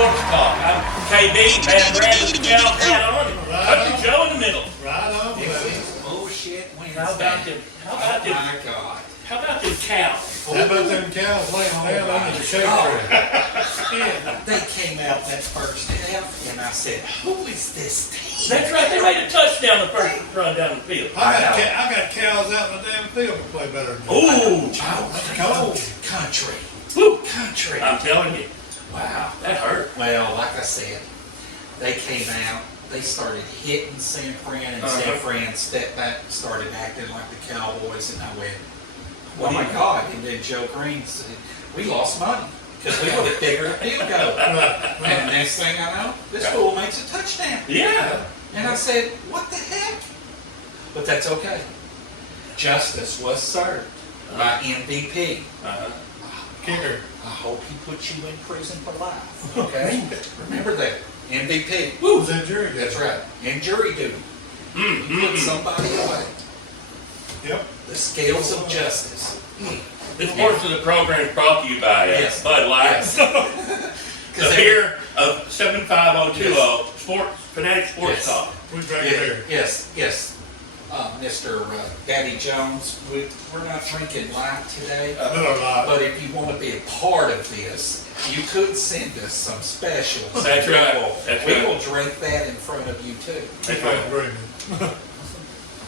Sports Talk. I'm KB, Van Brand with the Cal hat on, and Country Joe in the middle. Right on, baby. Bullshit Wednesday. How about them? My God. How about them cows? How about them cows laying down under the shade tree? They came out that first half, and I said, "Who is this team?" That's right. They made a touchdown the first run down the field. I got cows out in the damn field to play better than me. Ooh, Cold country. woo. Country. I'm telling you, Wow. that hurt. Well, like I said, they came out. They started hitting San Fran, and San Fran stepped back and started acting like the Cowboys, and I went, "Oh my God!" And then Joe Green said, "We lost money because we would have figured a field goal." And the next thing I know, this fool makes a touchdown. Yeah. And I said, "What the heck?" But that's okay. Justice was served by MVP. Kicker. I hope he puts you in prison for life. Okay? Remember that. MVP. Who's that jury? That's right. And jury duty. You put somebody away. Yep. The scales of justice. This portion of the program is brought to you by Yes. Bud Light. Yes. The beer of 75020 Sports Fanatic Sports Yes. Talk. We drank beer. Yes. Mr. Daddy Jones, we're not drinking light today. Miller Lite. But if you want to be a part of this, you could send us some specials. That's right. That's We right. will drink that in front of you too. That's Right. right. Agreement.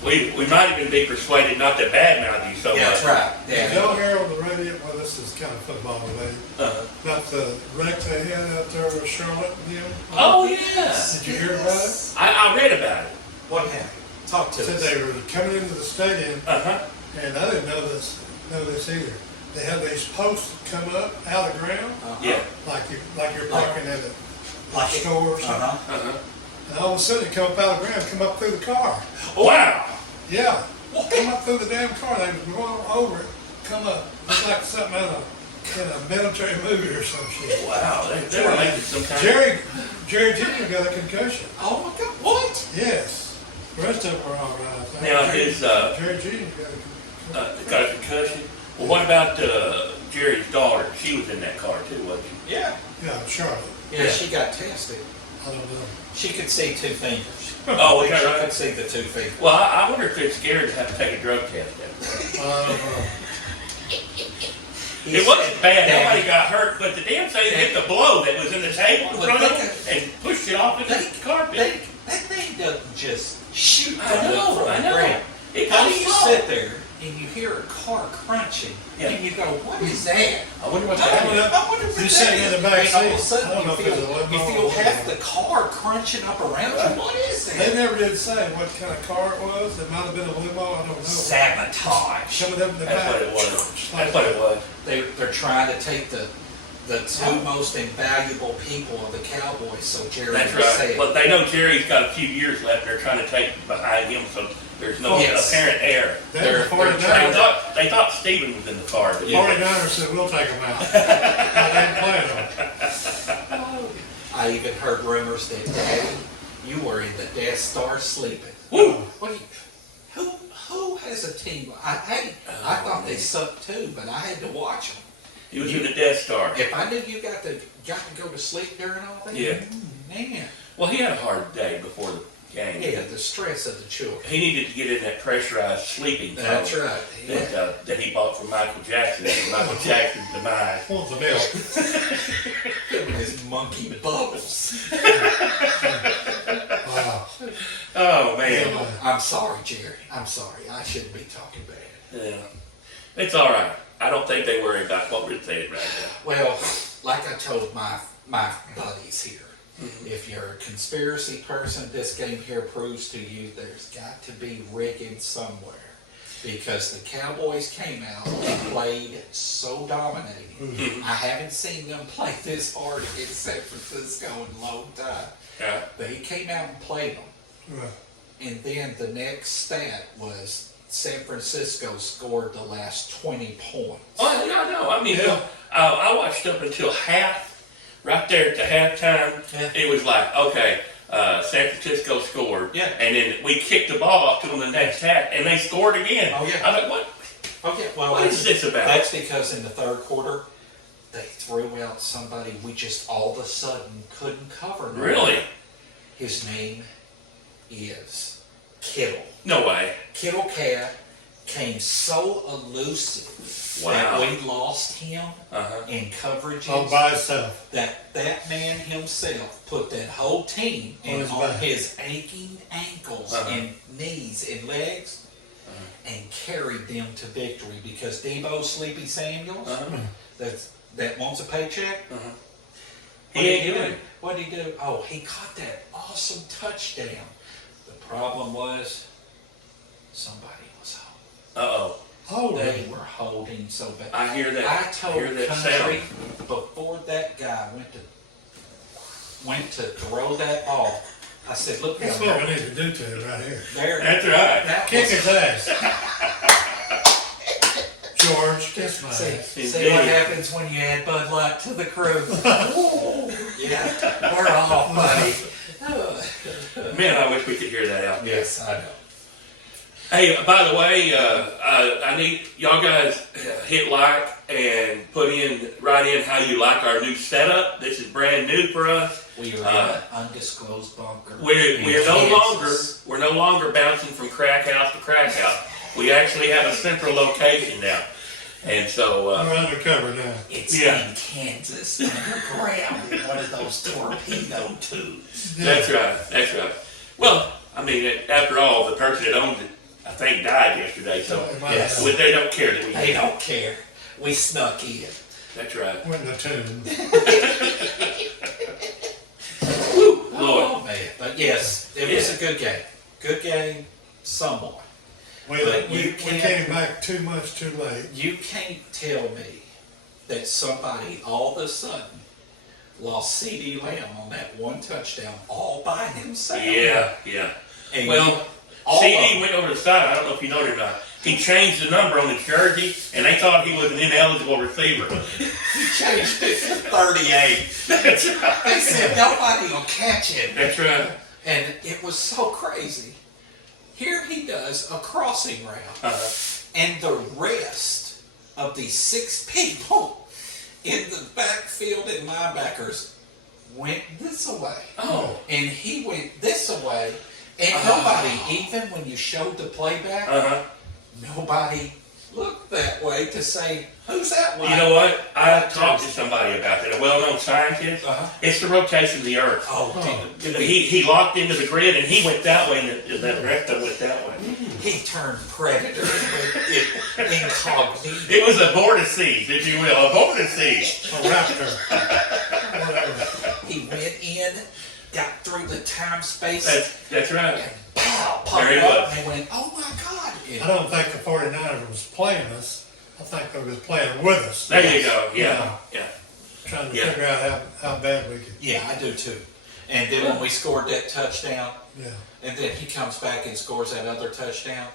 We might even be persuaded not to badmouth you so much. Yeah, that's right. Did Yeah. y'all hear on the radio? Well, this is kind of football related. About the wreck they had out there with Charlotte and them. Oh, yeah. Did you hear about it? I read about it. What happened? Talk to Said us. they were coming into the stadium, Uh-huh. and I didn't know this either. They have these posts that come up out of the ground, Yeah. like you're parking at a Like it. store or something. Uh-huh. And all of a sudden, it come up out of the ground, come up through the car. Wow. Yeah, come up through the damn car. They was going over it, come up, just like something out of in a military movie or some shit. Wow. They were making some kind of... Jerry Jr. got a concussion. Oh my God! What? Yes. The rest of them were all right. I think. Now, his, Jerry Jr. got a concussion. Well, what about Jerry's daughter? She was in that car too, wasn't she? Yeah. Yeah, Charlotte. Yeah, she got tested. I don't know. She could see 2 fingers. Oh, is that She right? could see the 2 fingers. Well, I wonder if they're scared to have to take a drug test. It wasn't bad. Nobody got hurt, but the damn thing hit the blow that was in the table in front of them and pushed it off into the carpet. That thing doesn't just shoot I know. from the ground. It How do goes you slow. sit there and you hear a car crunching and you go, "What is that?" I wonder what I that don't is. know. I wonder what You that sitting in is. the back And all of a seat. I sudden don't know if it's a limo you feel or half what. the car crunching up around you. What is They that? never did say what kind of car it was. It might have been a limo. I don't know. Sabotage. Some of them in the That's back. what it was. That's what it was. They're trying to take the 2 most invaluable people of the Cowboys, so Jerry That's would right. say it. But they know Jerry's got a few years left. They're trying to take behind him, so there's no Yes. apparent heir. They're The 49ers, They thought Stephen was in the car. But 49ers said, we'll take them out. They ain't playing them. I even heard rumors that, Daddy, you were in the Death Star sleeping. Woo! What do you, who has a team? I thought they sucked too, but I had to watch them. He was in the Death Star. If I knew you got to go to sleep during all that, Yeah. Man, Well, he had a hard day before the game. yeah, the stress of the children. He needed to get in that pressurized sleeping phone That's right. Yeah. that he bought from Michael Jackson after Michael Jackson's demise. What's the milk? Him and his monkey bubbles. Wow. Oh, man. I'm sorry, Jerry. I'm sorry. I shouldn't be talking bad. Yeah. It's all right. I don't think they worry about what we're saying right now. Well, like I told my buddies here, if you're a conspiracy person, this game here proves to you there's got to be rigging somewhere. Because the Cowboys came out and played so dominating. I haven't seen them play this hard in San Francisco in a long time. Yeah. They came out and played them. Right. And then the next stat was San Francisco scored the last 20 points. Oh, yeah, I know. I mean, I watched up until half. Right there at the halftime, It was like, okay, San Francisco scored. Yeah. And then we kicked the ball off to them the next half, and they scored again. Oh, yeah. I was like, what? Okay, well, What is this about? That's because in the third quarter, they threw out somebody we just all of a sudden couldn't cover. Really? His name is Kittle. No way. Kittle Cat came so elusive that we lost him in coverages. All by himself. That man himself put that whole team on his aching ankles and knees and legs and carried them to victory because Debo Sleepy Samuels, that wants a paycheck, He ain't doing it. What did he do? Oh, he caught that awesome touchdown. The problem was somebody was holding. Oh, They were holding so bad. I hear that. I told hear that Country sound. before that guy went to throw that ball. I said, "Look, that's down what there. we need to do to it right here. That's right. That Kick was, his ass. George, kiss my ass. see what happens when you add Bud Light to the crew. Yeah, we're off, buddy. Man, I wish we could hear that out. Yes, I know. Hey, by the way, I need y'all guys hit like and write in how you like our new setup. This is brand new for us. We are in an undisclosed bunker. We're no longer bouncing from crack house to crack house. We actually have a central location now, and so We're undercover now. It's in Kansas, underground, in one of those torpedo tubes. That's right. That's right. Well, I mean, after all, the person that owns it, I think, died yesterday, so Yes. they don't care that we They don't care. We snuck in. That's right. Went in the tune. Lord. Oh man! But yes, it was a good game. Good game, somewhat. We you came back too much too late. You can't tell me that somebody all of a sudden lost CeeDee Lamb on that one touchdown all by himself. Yeah. And Well, CD went over the side. I don't know if you know it or not. He changed the number on his jersey, and they thought he was an ineligible receiver. he changed it to 38. That's right. They said nobody will catch it. That's right. And it was so crazy. Here he does a crossing route, and the rest of these 6 people in the backfield and linebackers went this way. Oh. And he went this way, and nobody, even when you showed the playback, nobody looked that way to say, who's that way? You know what? I talked to somebody about that, a well-known scientist. It's the rotation of the Earth. He locked into the grid, and he went that way, and the rest of it went that way. He turned predator incognito. It was a vortices, if you will, a vortices. A raptor. Whatever. He went in, got through the time-space, That's right. and pow, popped There he up, was. and they went, oh my God. I don't think the 49ers was playing us. I think they was playing with us. There you go. Yeah. Trying to figure out how bad we could. Yeah, I do too. And then when we scored that touchdown, Yeah. and then he comes back and scores that other touchdown,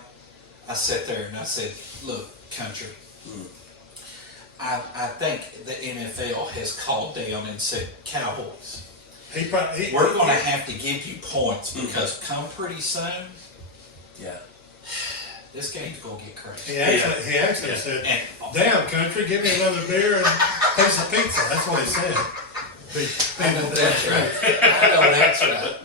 I sat there and I said, look, Country, I think the NFL has called down and said, Cowboys, we're going to have to give you points because come pretty soon, this game's going to get crazy. He actually said, damn, Country, give me another beer and a piece of pizza. That's what he said. I know that's right. I know that's right.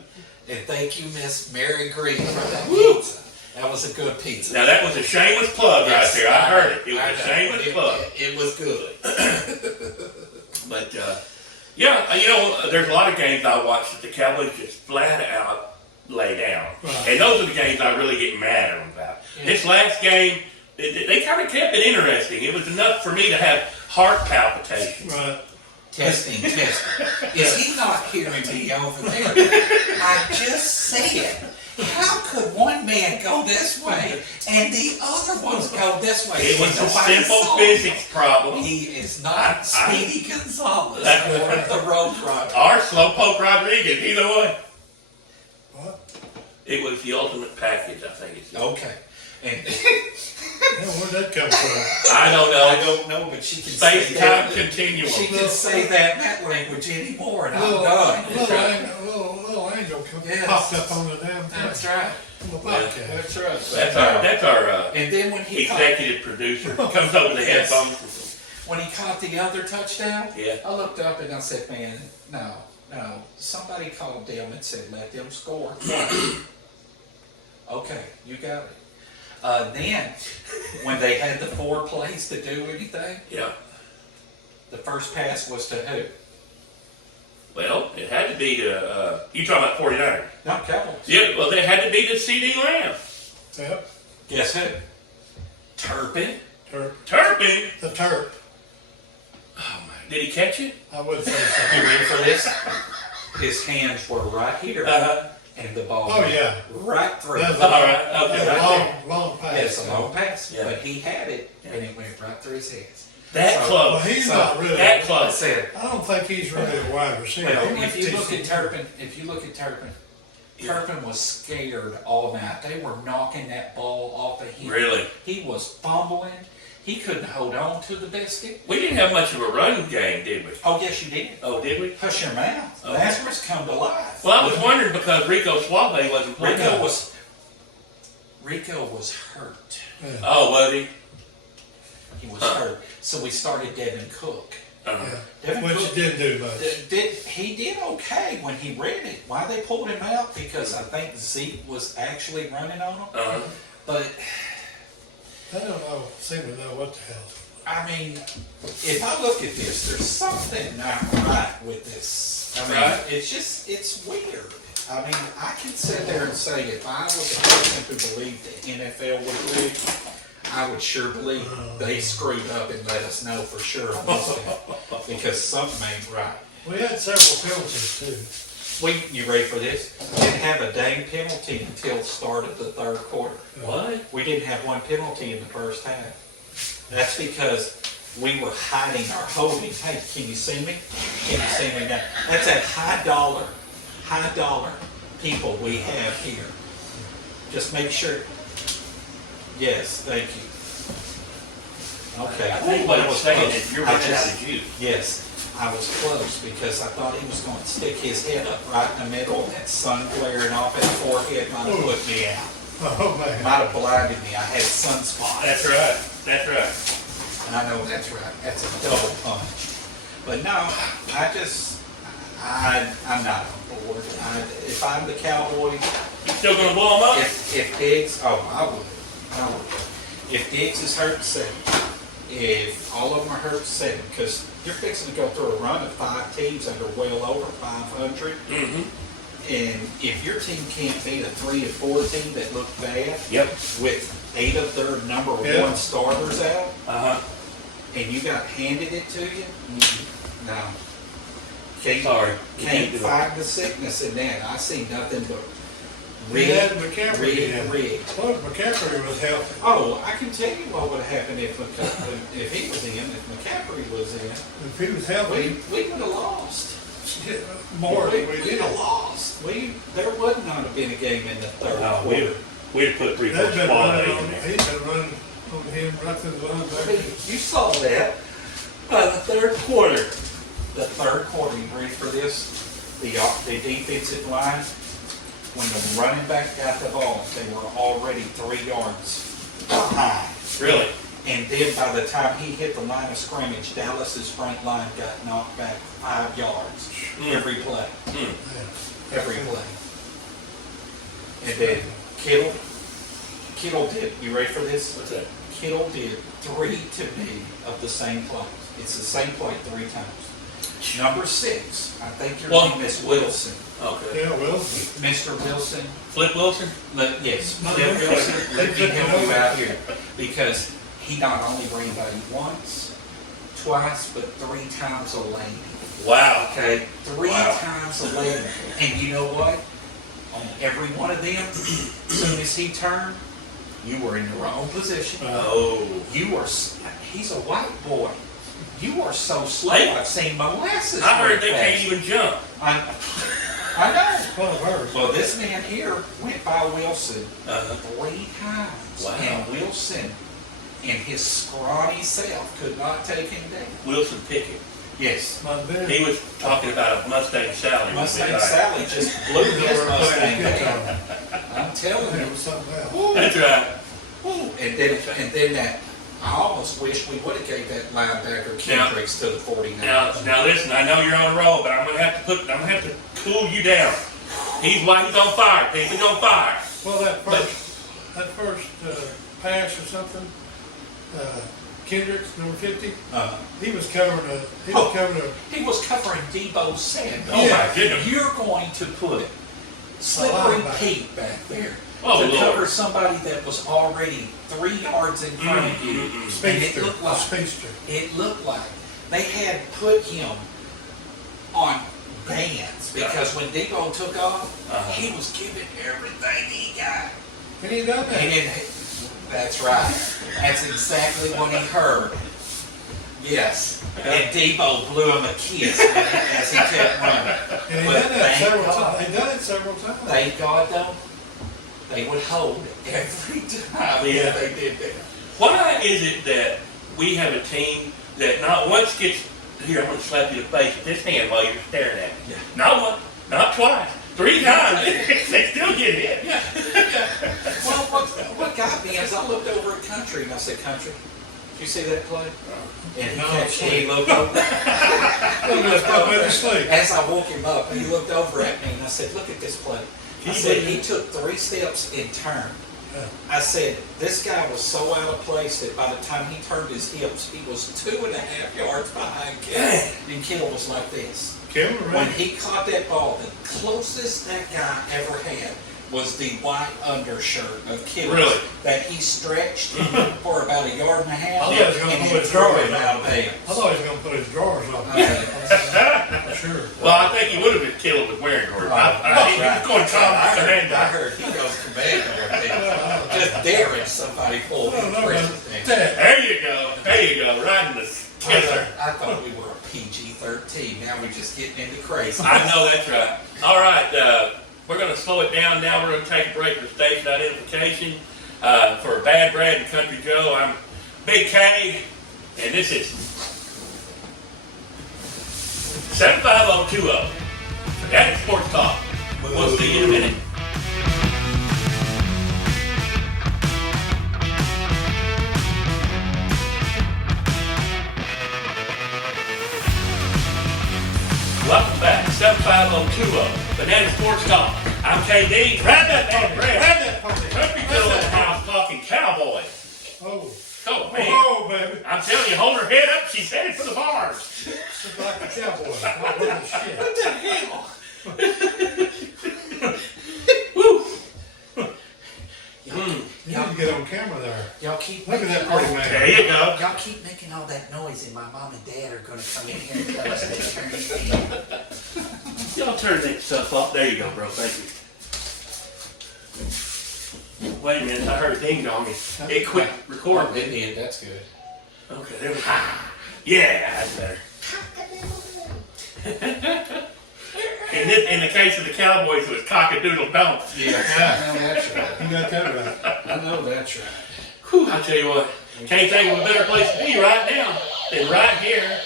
And thank you, Miss Mary Green, for that pizza. That was a good pizza. Now, that was a shameless plug right there. I heard it. It was a shameless plug. It was good. But, there's a lot of games I watch that the Cowboys just flat out lay down. Right. And those are the games I really get mad at them about. This last game, they kind of kept it interesting. It was enough for me to have heart palpitations. Right. Testing. Is he not hearing me over there? I just said, how could one man go this way and the other ones go this way? It was a Nobody simple saw physics problem. He is not Speedy Gonzalez or the Road Runner. Or Slowpoke Rodriguez, either one. What? It was the ultimate package, I think it's. Okay. And Where'd that come from? I don't know. I don't know, but she can say Space-time that. continuum. She can say that language anymore, and I'm Little done. little angel Yes. popped up on the damn thing. That's right. On the podcast. That's right. That's our And then when he executive producer comes over the headphones. when he caught the other touchdown, Yeah. I looked up and I said, man, no. Somebody called them and said, let them score. Okay, you got it. Then, when they had the 4 plays to do anything, Yeah. the first pass was to who? Well, it had to be to, you talking about 49ers? No, Cowboys. Yeah, well, they had to be to CD Lamb. Yep. Guess who? Turpin. Turpin? The Terp. Oh, my. Did he catch it? I would say You so. ready for this? His hands were right here, Uh-huh. and the ball Oh, went yeah. right through. That's All right, okay. Yeah, Right long pass. It's a long pass, Yeah. but he had it, and it went right through his hands. That So- Well, close. he's So, not really. That I close. said, I don't think he's really a wide receiver. well, He if you might look be- at Turpin, Turpin was scared all night. They were knocking that ball off of him. Really? He was fumbling. He couldn't hold on to the biscuit. We didn't have much of a run game, did we? Oh, yes, you did. Oh, did we? Hush your mouth. Okay. Lazarus come to life. Well, I was wondering because Rico Suave wasn't playing. Rico was hurt. Yeah. Oh, was he? He was hurt. So we started Devin Cook. Uh-huh. Devin Which Cook didn't do much. he did okay when he ran it. Why they pulled him out? Because I think Zeke was actually running on him. Uh-huh. But I don't know. Seem to know what the hell. I mean, if I look at this, there's something not right with this. I mean, Right. it's weird. I mean, I can sit there and say if I was a person who believed the NFL was rigged, I would sure believe they screwed up and let us know for sure on this thing. Because something ain't right. We had several penalties too. You ready for this? Didn't have a dang penalty until the start of the third quarter. What? We didn't have one penalty in the first half. That's because we were hiding our holding. Hey, can you see me? Can you see me now? That's that high dollar people we have here. Just make sure. Yes, thank you. Okay. I think what I was saying close. is you're I running out just- of juice. Yes, I was close because I thought he was going to stick his head up right in the middle, and that sun glaring off his forehead might have put me out. Oh man. Might have blinded me. I had sunspots. That's right. That's right. And I know that's right. That's a double punch. But no, I'm not on board. If I'm the Cowboys, You still gonna blow them up? if Diggs, I would. If Diggs is hurt, 7. If all of them are hurt, 7. Because you're fixing to go through a run of 5 teams that are well over 500. Mm-hmm. And if your team can't beat a 3 and 4 team that look bad, Yep. with 8 of their number Yeah. 1 starters out, Uh-huh. and you got handed it to you, no. Can't, Sorry. You can't do it. find the sickness in that. I see nothing but We had rigged, McCaffrey in. rigged. Well, McCaffrey was healthy. Oh, I can tell you what would have happened if he was in, if McCaffrey was in. If he was healthy, We would have lost. more than we We'd did. have lost. There would not have been a game in the third No, quarter. we'd put Rico They've been Suave running in on, there. he's been running on him right through the line I back. mean, you saw that by the third quarter. The third quarter, you ready for this? The defensive line, when the running back got the ball, they were already 3 yards behind. Really? And then by the time he hit the line of scrimmage, Dallas's front line got knocked back 5 yards every play. Yeah. Every play. And then Kittle did, you ready for this? What's that? Kittle did 3 to me of the same play. It's the same play 3 times. Number 6, I think your Well- name is Wilson. Okay. Yeah, well, Mr. Wilson, Flip Wilson? yes, No, Flip they- Wilson, they let me took it help you over. out here. Because he not only ran by you once, twice, but 3 times a lane. Wow. Okay, 3 Wow. times a lane. And you know what? On every one of them, as soon as he turned, you were in the wrong position. Oh. He's a white boy. You are so slow. Hey. I've seen molasses. I heard run they fast. can't even jump. I know. one of ours. Well, this man here went by Wilson Uh-huh. 3 times. Wow. And Wilson, in his scrawny self, could not take him down. Wilson Pickett. Yes. My bad. He was talking about a Mustang Sally. when we Mustang died. Sally just blew his Mustang down. I'm telling There you. was something else. Woo. That's right. Woo. And then I almost wish we would have gave that linebacker Kendricks to the 49ers. Now listen, I know you're on a roll, but I'm gonna have to cool you down. He's on fire, people. He's on fire. Well, that first pass or something, Kendricks, number 50, he was covering He was covering Debo Samuel. Oh my goodness. You're going to put Slippery Pete back there to Lord. cover somebody that was already 3 yards in front of you. And it looked like they had put him on bands because when Debo took off, he was giving everything he got. And he done that. That's right. That's exactly what he heard. Yes. And Debo blew him a kiss as he kept running. And he But done that thank several God. times. He done it several times. Thank God, though, they would hold every time Yeah. they did that. Why is it that we have a team that not once gets here? I'm gonna slap you in the face with this hand while you're staring at me. Yeah. Not once, not twice, 3 times. They still get hit. Yeah. Well, what got me is I looked over at Country and I said, Country, did you see that play? And he looked over. As I woke him up, he looked over at me and I said, look at this play. I said, he took 3 steps in turn. I said, this guy was so out of place that by the time he turned his hips, he was 2.5 yards behind Kill. And Kill was like this. When he caught that ball, the closest that guy ever had was the white undershirt of Kill. Really? That he stretched for about 1.5 yards. I thought he was going to and put he his threw drawers it out of bounds. I thought he was going to put his drawers on. Sure. Well, I think he would have been killed with wearing drawers. He was going to come I commando. heard he goes commando right there. Just daring somebody pull his thing. There you go, right in the kisser. I thought we were a PG-13. Now we're just getting into crazy. I know that's right. All right, we're going to slow it down now. We're going to take a break for station identification. For Bad Brad and Country Joe, I'm Big K, and this is 75020. Fanatic Sports Talk. We'll see you in a minute. Welcome back to 75020. Fanatic Sports Talk. I'm KD. Grab that Bad Brad. Country Joe in the house talking cowboy. Oh, man. Oh, baby. I'm telling you, hold her head up. She's headed for the bars. Look like a cowboy. Oh, look at shit. What the hell? Woo. You need to get on camera there. Y'all keep Look at that party man. There you go. Y'all keep making all that noise, and my mom and dad are going to come in here and tell us that Y'all turn that stuff off. There you go, bro. Thank you. Wait a minute. I heard a ding dong. It quit recording. It did. That's good. Okay, there we go. Yeah, that's better. In the case of the Cowboys, it was cock-a-doodle dome. Yeah, I know that's right. You got that right. I know that's right. Whew, I tell you what, can't think of a better place to be right now than right here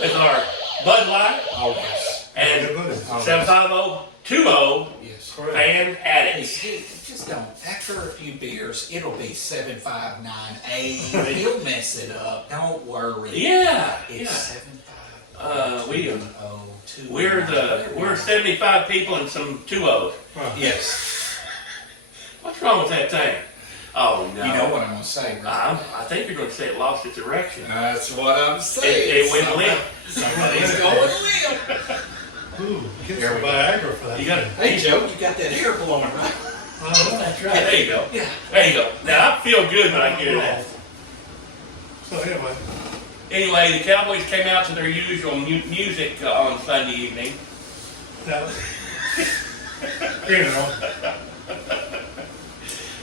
with our Bud Light Oh, yes. and Good buddy. 75020 Yes. Fan Hey, Addicts. just don't. After a few beers, it'll be 759A. He'll mess it up. Don't worry. Yeah, It's yeah. 75020. We're 75 people and some 2-0s. Yes. What's wrong with that thing? Oh no. You know what I'm going to say, right? I think you're going to say it lost its erection. That's what I'm saying. It went limp. Somebody's going limp. Ooh, get some Viagra for that. You got Hey, Joe, you got that hair blowing, right? Oh, that's right. There you go. Yeah. There you go. Now I feel good when I hear that. So anyway, Anyway, the Cowboys came out to their usual music on Sunday evening. now, you know,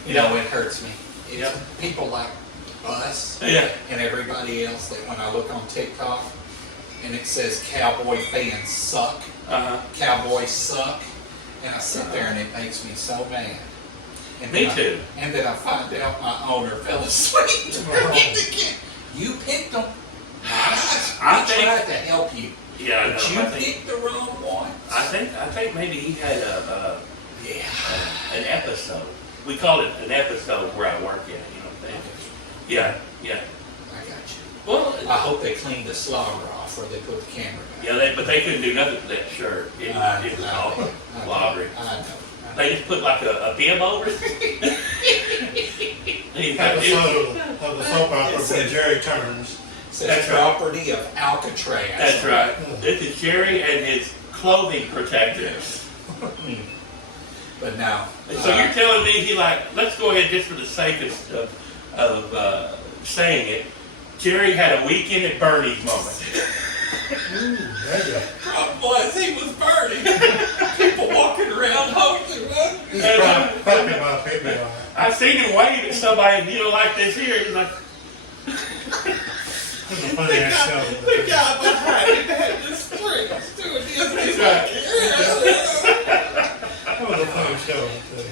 You know, it hurts me. It's Yep. people like us Yeah. and everybody else that when I look on TikTok and it says Cowboy fans suck, Cowboys suck, and I sit there and it makes me so mad. And Me then too. And then I find out my owner fell asleep. You picked them. I tried to help you. Yeah, I know. But you I think, picked the wrong one. I think maybe he had Yeah. an episode. We call it an episode where I work in it. You know what I'm saying? Yeah, yeah. I hope they cleaned the slobber off where they put the camera back. Yeah, but they couldn't do nothing to that shirt. It was all slobbery. I know. They just put like a bib over it. Episode of the soap opera when Jerry turns. Says property of Alcatraz. That's right. This is Jerry and his clothing protectors. But now. So you're telling me he let's go ahead just for the sake of saying it. Jerry had a weekend at Bernie's moment. Ooh, there you go. Problem was he was burning. People walking around holding him. He's probably my people. I've seen him wave at somebody, like this here. He's like, It's a funny ass show. The guy behind him had the strings doing this. He's like, That was a funny show, I'll tell you.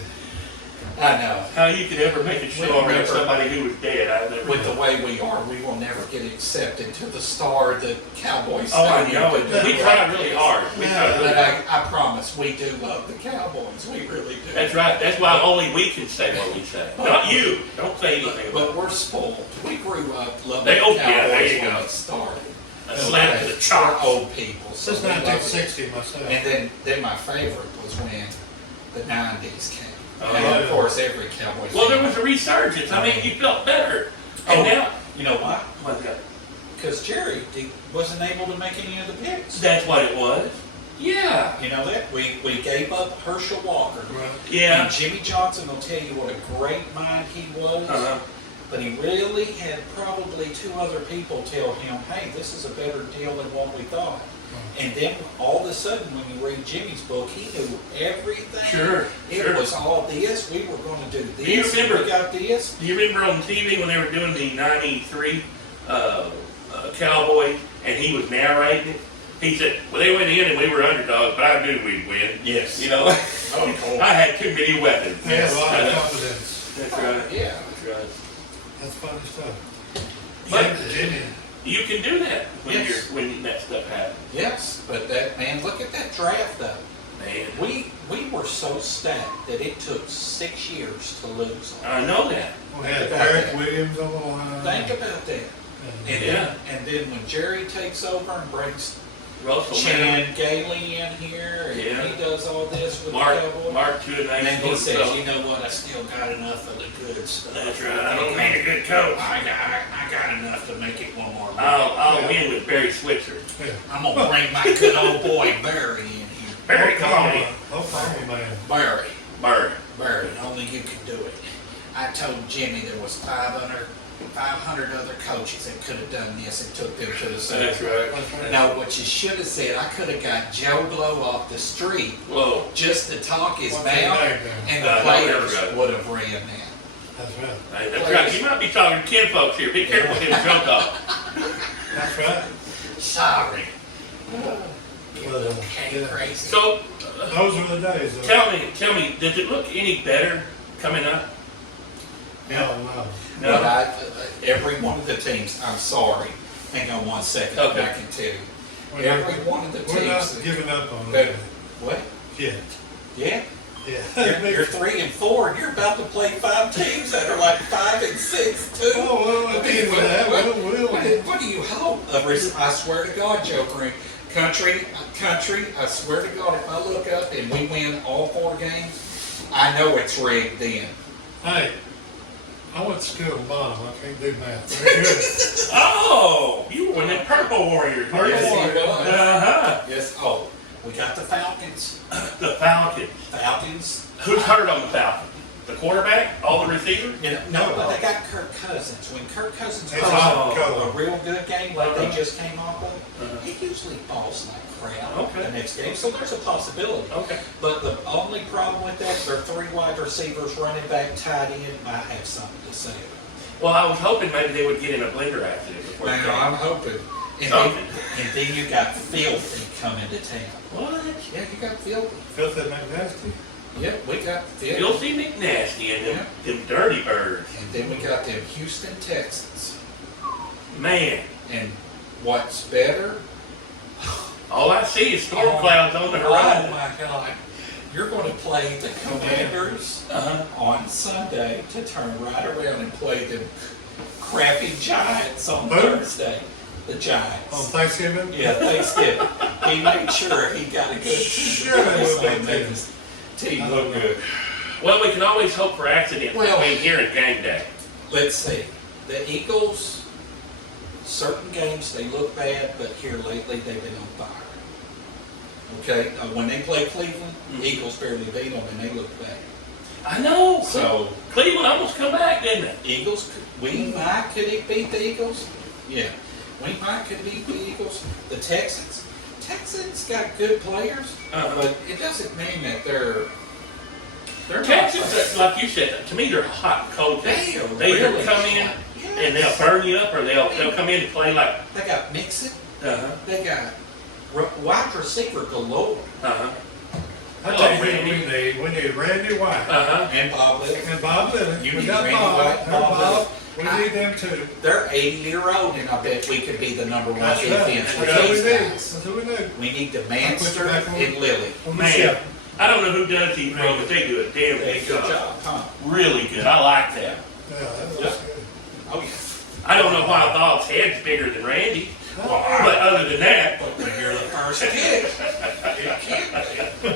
I know. how you could ever make a show around somebody who was dead. I never With know. the way we are, we will never get accepted to the star the Cowboys. Oh, I Stadium know could it. do We right try this. really hard. We try really But hard. I promise, we do love the Cowboys. We really do. That's right. That's why only we can say what we say. Not you. Don't say anything about But we're spoiled. We grew up loving They- the oh, Cowboys yeah, there you when go. it started. a slap to the We're chops. old people. So Since we love it. 1960 myself. And then my favorite was when the 90s came. Oh, and yeah. of course, every Cowboy Well, there fan- was a resurgence. I mean, you felt better. And Oh. now, You know why? what's that? Because Jerry wasn't able to make any of the picks. That's what it was. Yeah. You know that? We gave up Herschel Walker. Right. Yeah. And Jimmy Johnson will tell you what a great mind he was. Uh-huh. But he really had probably two other people tell him, hey, this is a better deal than what we thought. And then all of a sudden, when you read Jimmy's book, he knew everything. Sure, It sure. was all this. We were going to do this. you remember- We got this. Do you remember on TV when they were doing the 93 Cowboys and he was narrating it? He said, well, they went in and we were underdogs, but I knew we'd win. Yes. I had too many weapons. He has a lot of Uh, confidence. That's right. Yeah. That's right. That's funny stuff. But Jimmy. you can do that when Yes. when that stuff happens. Yes. But that, man, look at that draft, though. Man, We were so stacked that it took 6 years to lose. I know that. We had about Eric that. Williams on the line. Think about that. And, Yeah. and then when Jerry takes over and brings Russell, Chan Gailey in here, and Yeah. he does all this with Mark, the Cowboys. Mark to a And nice then he good says, stuff. you know what, I still got enough of the good stuff. That's right. I don't need a good coach. I got enough to make it one more. I'll win with Barry Switzer. Yeah. I'm going to bring my good old boy Barry in here. Barry, come on in. Oklahoma man. Barry, Barry. only you can do it. I told Jimmy there was 500 other coaches that could have done this and took them to the Super That's Bowl. right. That's right. No, what you should have said, I could have got Joe Blow off the street Whoa. just to talk his What's mouth, his name now? and the No, players never got. would have ran that. That's right. Hey, that's right. You might be talking to kin folks here. Be careful with him drunk talk. That's right. Sorry. But, yeah. Crazy. So, Those were the days. Though. tell me, does it look any better coming up? No. But every one of the teams, I'm sorry, hang on one second, Okay. I can tell you. We're Every not- one of the We're not teams. giving up on But- it What? yet. Yeah. Yeah. You're 3 and 4, and you're about to play 5 teams that are like 5 and 6 too. Oh, well, at the end of that, we'll. What do you hope? I swear to God, Joe Green, country, I swear to God, if I look up and we win all 4 games, I know it's rigged then. Hey, I went to school in Bonham. I can't do math. Very good. Oh, you were in the Purple Warriors. Purple Yes, he Warriors. was. Uh-huh. Yes. Oh, we got the Falcons. The Falcons. Falcons. Who's hurt on the Falcons? The quarterback? All the receivers? No, but they got Kirk Cousins. When Kirk Cousins It's plays not a color. real good game like they Uh-huh. just came off of, Uh-huh. he usually balls like crap Okay. the next game. So there's a possibility. Okay. But the only problem with that, their 3 wide receivers, running back, tight end, might have something to say about it. Well, I was hoping maybe they would get in a blender accident before the Now, game. I'm hoping. Something. And then you got Filthy coming to town. What? Yeah, you got Filthy. Filthy McNasty. Yep, we got Filthy. Filthy McNasty and them dirty birds. And then we got them Houston Texans. Man, And what's better? all I see is storm clouds on the horizon. Oh my God. You're going to play the Commanders Uh-huh. on Sunday to turn right around and play the crappy Giants on Who? Thursday. the Giants. On Thanksgiving? Yeah, Thanksgiving. He made sure he got a good team. Sure they will be Make his team look good. Well, we can always hope for accidents between here and game day. Let's see. The Eagles, certain games they look bad, but here lately they've been on fire. Okay? When they play Cleveland, Eagles barely beat them and they look bad. I know. So Cleveland almost come back, didn't it? Eagles, could beat the Eagles? Yeah. We might could beat the Eagles. The Texans got good players, but it doesn't mean that they're Texans, like you said, to me they're hot and cold. They really either come in hot. and they'll burn you up, or they'll come in and play like. They got Mixon. They got wide receiver galore. I tell you, we need Randy White. And Bob Little. And Bob Little. You We need got Randy Bob. White, Bob We need them too. They're 80-year-old, and I bet we could be the number one That's right. defense That's with what we these need. guys. That's what we need. We need the Manster and Lilly. Man, I don't know who does these things, but they do a damn Good good job. job, huh? Really good. I like that. Yeah, that looks good. Oh, yeah. I don't know why Bob's head's bigger than Randy, but other than that. But when you're the first kid, it can't be.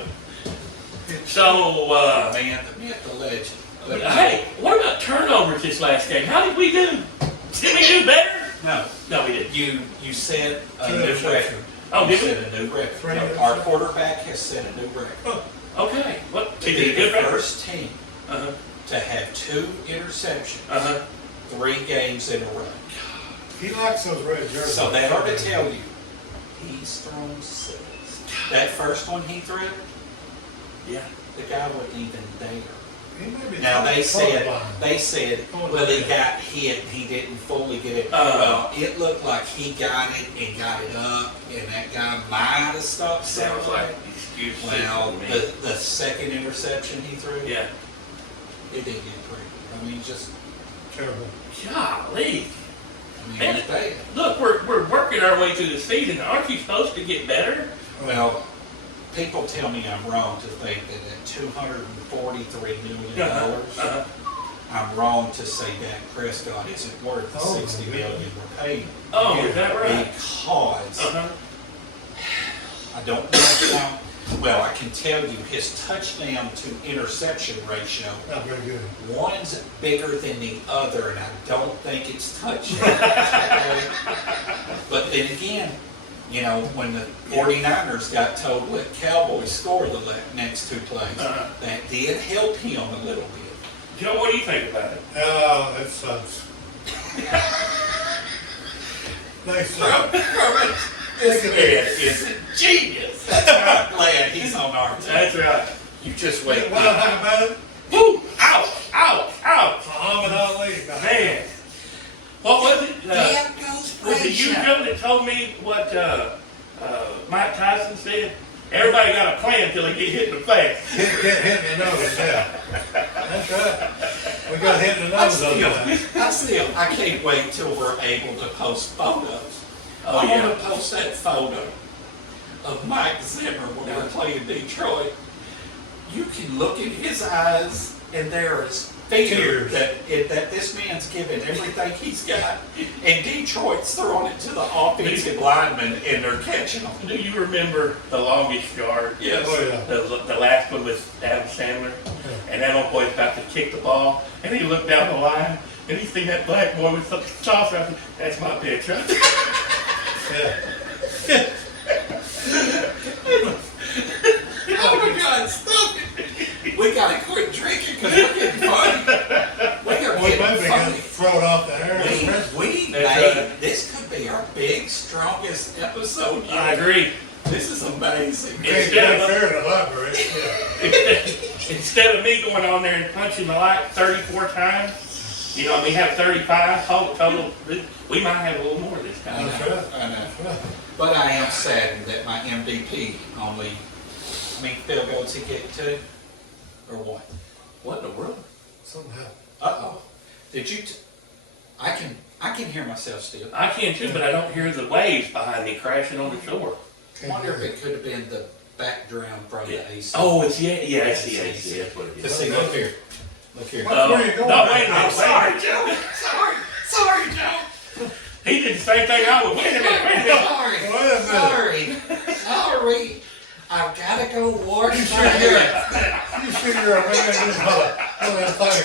So, The man, the myth, the legend. But hey, what about turnovers this last game? How did we do? Did we do better? No, No, we didn't. you set a new record. Oh, You did we? set a new record. Three minutes. Our quarterback has set a new record. Okay. What? To He be did a the good record. first team Uh-huh. to have 2 interceptions, Uh-huh. 3 games in a row. He likes those red jerseys. So that ought to tell you, he's thrown 6. That first one he threw, Yeah. the guy wasn't even there. He may be Now they said, colorblind. well, he got hit, he didn't fully get it. Well, it looked like he got it and got it up, and that guy might have stopped Sounds like somewhere. excuses Well, for me. the second interception he threw, Yeah. it didn't get pretty. I mean, just, Terrible. Golly. it was bad. Look, we're working our way through the season. Aren't you supposed to get better? Well, people tell me I'm wrong to think that at $243 million, I'm wrong to say Dak Prescott isn't worth the $60 million we're paying. Oh, is that right? Because Uh-huh. I don't know now. Well, I can tell you his touchdown to interception ratio. Not very good. One's bigger than the other, and I don't think it's touchdowns. But then again, you know, when the 49ers got told to let Cowboys score the next 2 plays, that did help him a little bit. Joe, what do you think about it? Oh, that sucks. They suck. This man is a genius. That's why I'm glad he's on our team. That's right. You just wait. What I think about it? Woo! Ouch! Ouch! Ouch! Muhammad Ali. Man. What was it? Damn goes Was it you, Joe, that told me what Mike Tyson said? Everybody got a plan until they get hit in the face. Get hit in the nose, yeah. That's right. We got hit in the nose the other time. I can't wait till we're able to post photos. Oh, I yeah. want to post that photo of Mike Zimmer when we're playing Detroit. You can look in his eyes, and there is fear Tears. that this man's giving everything he's got, and Detroit's throwing it to the offensive linemen, and they're catching them. Do you remember the longest yard? Yes. Oh, yeah. The last one was Adam Sandler, and that old boy's about to kick the ball, and he looked down the line, and he seen that black boy with some sauce wrapped. That's my bitch, right? Yeah. Oh my God, stop it! We gotta quit drinking because we're getting funny. We are We getting may be getting funny. thrown off the air. We That's made right. This could be our big, strongest episode yet. I agree. This is amazing. Can't get fair in the library. Yeah. Instead of me going on there and punching the light 34 times, you know, I mean, have 35 total, we might have a little more this time. That's right. I know. That's right. But I am saddened that my MVP only, I mean, field goals he get 2? Or what? What in the world? Something happened. Uh-oh. Did you, I can hear myself still. I can too, but I don't hear the waves behind me crashing on the shore. I wonder if it could have been the background from the AC. Oh, it's it's the AC. That's what it To is. see, look here. Look here. Where you going? No, wait a I'm minute. sorry, Joe. Sorry, Joe. He did the same thing I would. Wait a minute. Sorry. I've got to go wash You my sure hair. you sure you're a man in that thing?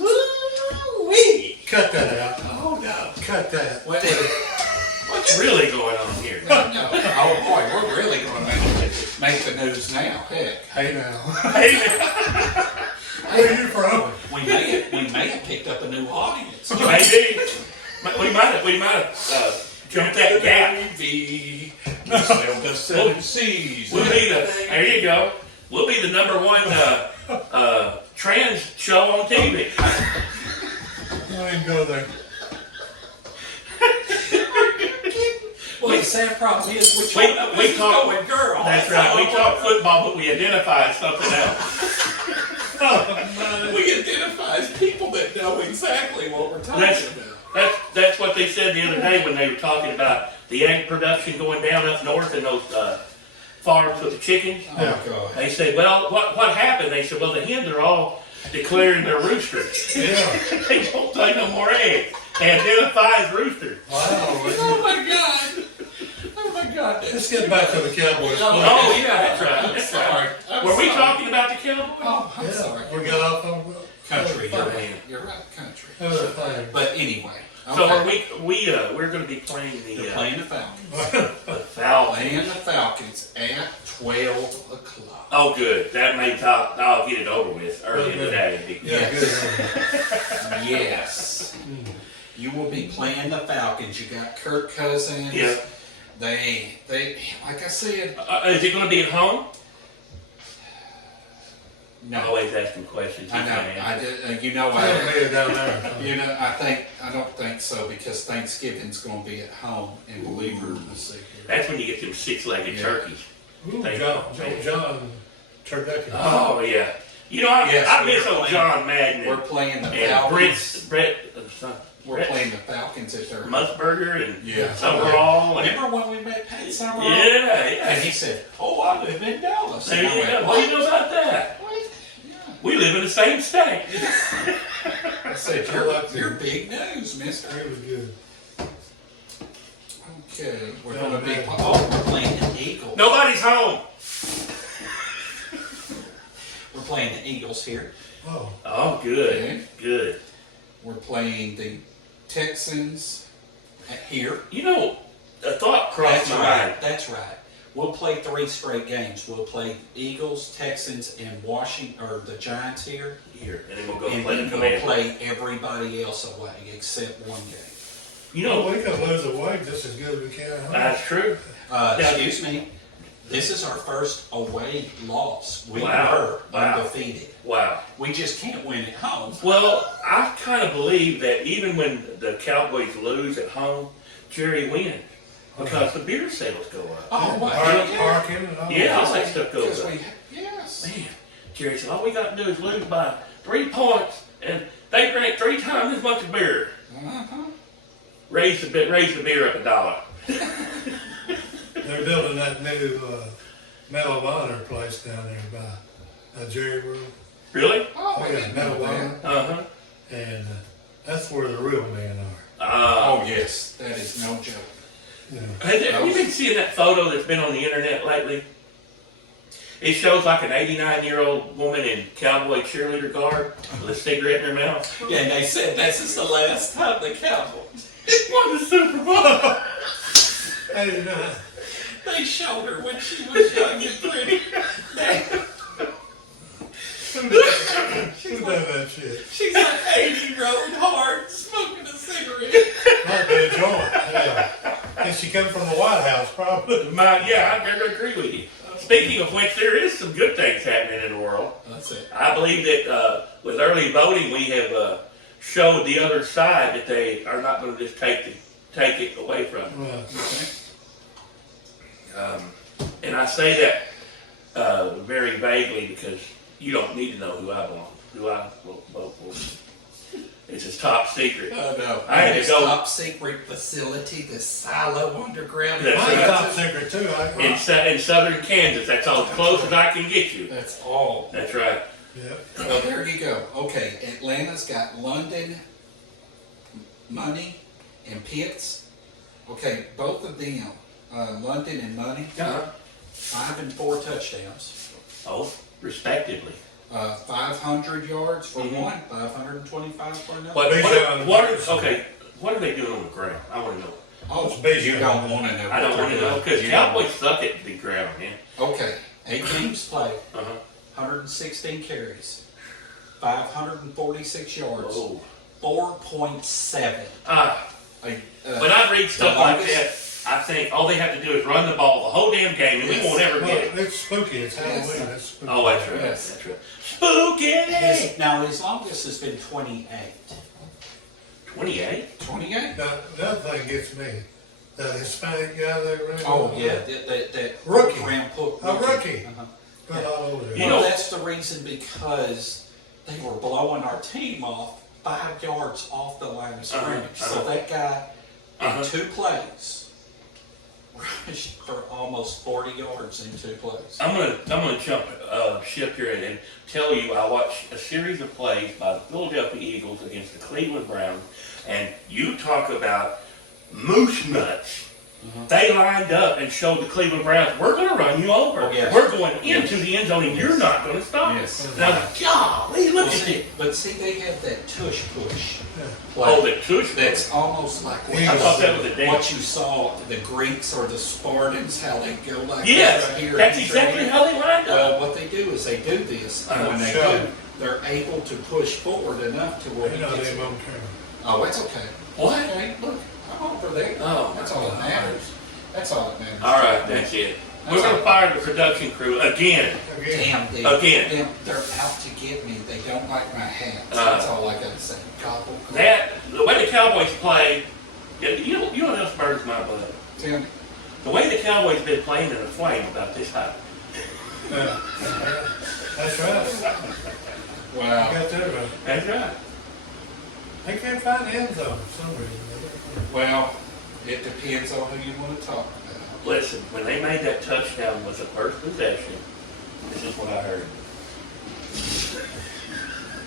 Woo-wee. Cut that out. Oh no. Cut that. What's really going on here? No. Oh boy, we're really going to make the news now. Heck. Hey now. Hey, Where are you from? We may have picked up a new audience. maybe we might have jumped that gap. We sailed the seven seas. We'll be there you go. We'll be the #1 trans show on TV. I didn't go there. Well, the sad problem is We talk going girl. That's right. We talk football, but we identify as something else. We identify as people that know exactly what we're talking about. That's what they said the other day when they were talking about the egg production going down up north in those farms with the chickens. Oh, God. They said, well, what happened? They said, well, the hens are all declaring their roosters. Yeah. They won't lay no more eggs. They identify as roosters. Wow. Oh my God! Oh my God! Let's get back to the Cowboys. Oh, yeah, that's right. I'm That's sorry. right. I'm Were we sorry. talking about the Cowboys? Oh, I'm Yeah, sorry. we got off on Country. You're other right. You're right. Country. thing. But anyway. So Okay. we're going to be playing You're playing the Falcons. the Falcons. Playing the Falcons at 12 o'clock. Oh, good. That may talk. I'll get it over with early in the day. Yeah, Yes. Yes. You will be playing the Falcons. You got Kirk Cousins. Yeah. They, like I said, Is it going to be at home? no. Always asking questions. I know. You know, I haven't made it down there. you know, I don't think so because Thanksgiving's going to be at home, and believe it or not. That's when you get them six-legged Yeah. turkeys. Ooh, Thank John Turducken. Oh yeah. You know, I miss old John Madden We're and, playing the and Falcons. Brett We're playing the Falcons at their. Musburger and Yeah. Summerall. And, Remember when we met Pat Summerall? yeah. And he said, "Oh, I live in Dallas." There And I you went, go. "What?" What do you know about that? What? Yeah. We live in the same state. I said, "You're big news, Mister." It was good. Okay, we're going to be. Oh, we're playing the Eagles. Nobody's home. We're playing the Eagles here. Oh, Oh, good. Okay. Good. We're playing the Texans here. You know, a thought crossed my mind. That's right. We'll play 3 straight games. We'll play Eagles, Texans, and Washington, or the Giants here. Here, and then we'll go And play the then we'll Commanders. play everybody else away except one game. You know, we can lose a weight just as good as we can at home. that's true. Excuse me. This is our first away loss. We Wow. were undefeated. Wow. We just can't win at home. Well, I kind of believe that even when the Cowboys lose at home, Jerry wins because the beer sales go up. Oh, my Parking and all Yeah, that. all that stuff goes up. Yes. Man, Jerry said, all we got to do is lose by 3 points, and they drank 3 times as much beer. Uh-huh. Raise the beer up $1. They're building that new Medal of Honor place down there by Jerry World. Really? Oh, Oh, I yeah, didn't know Medal of that. Honor. Uh-huh. And that's where the real men are. Oh, yes. That is no joke. You know. Have you been seeing that photo that's been on the internet lately? It shows like an 89-year-old woman in cowboy cheerleader garb with a cigarette in her mouth. Yeah, and they said this is the last time the Cowboys. Won the Super Bowl. 89. They showed her when she was young and pretty. Who done that shit? She's like 80, rolling hard, smoking a cigarette. Might be a joint. Yeah. And she come from the White House, probably. Yeah, I agree with you. Speaking of which, there is some good things happening in the world. That's it. I believe that with early voting, we have showed the other side that they are not going to just take it away from them. Right. And I say that very vaguely because you don't need to know who I will vote for. It's a top secret. Oh, no. I had to go top secret facility, the silo underground. That's Mine's right. top secret, too. in southern Kansas. That's all as close as I can get you. That's all. That's right. Yep. Well, there you go. Okay, Atlanta's got London money, and Pitts. Okay, both of them, London and Money, 5 and 4 touchdowns. Oh, respectively. 500 yards for one, 525 for another. What are they doing on the ground? I want to know. Oh, It's based you on- don't want to know. I don't want to know because Cowboys suck at the ground, man. Okay, 8 games played, Uh-huh. 116 carries, 546 yards, Oh. 4.7. When I read stuff like that, I think all they have to do is run the ball the whole damn game and we won't ever get it. Well, it's spooky, it's Halloween, it's spooky. Oh, that's right. Yes. That's right. Spooky! Now, his longest has been 28. 28? 28? Now, the other thing gets me, that Hispanic guy that ran. Oh, yeah, that Rookie. round put A rookie. Uh-huh. Got all over there. You know- That's the reason, because they were blowing our team off 5 yards off the line of scrimmage. So that guy, in 2 plays, rushed for almost 40 yards in 2 plays. I'm gonna jump ship here and tell you I watched a series of plays by the Philadelphia Eagles against the Cleveland Browns, and you talk about moose nuts. They lined up and showed the Cleveland Browns, we're going to run you over. Oh, yes. We're going into the end zone and you're not going to stop Yes. us. And I was like, golly, look at it. But see, they have that tush push. Oh, the tush. That's almost like what, I thought that was a dance. what you saw the Greeks or the Spartans, how they go like Yes, that right here. that's in exactly training. how they lined up. Well, what they do is they do this, and when they Show. do, they're able to push forward enough to where You he know, gets they it. won't turn. Oh, it's okay. What? Okay, look, I'm over there. Oh, That's all that matters. That's all that matters. All right, that's it. We're That's going to all. fire the production crew again. Again, Damn, dude. Again. They're out to get me. They don't like my hats. Uh, That's all I gotta say. Gobble. The way the Cowboys play, you know what else burns my blood? Tell me. The way the Cowboys been playing in a flame about this high. that's right. You Wow. got that right. That's right. They can't find the end zone for some reason. Well, it depends on who you want to talk about. Listen, when they made that touchdown with the first possession, this is what I heard.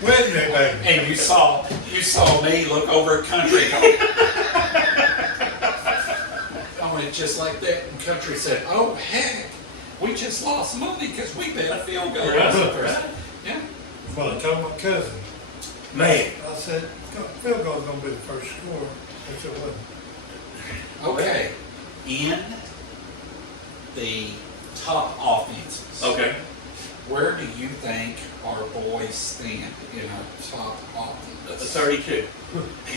Wait a minute, baby. And you saw me look over at Country. I went just like that, and Country said, "Oh heck, we just lost money because we bet a field goal." Right. Yeah. Well, I told my cousin, Man, I said, field goal's gonna be the first score. Which it wasn't. Okay. In the top offenses, okay. where do you think our boys stand in our top The offense? 32.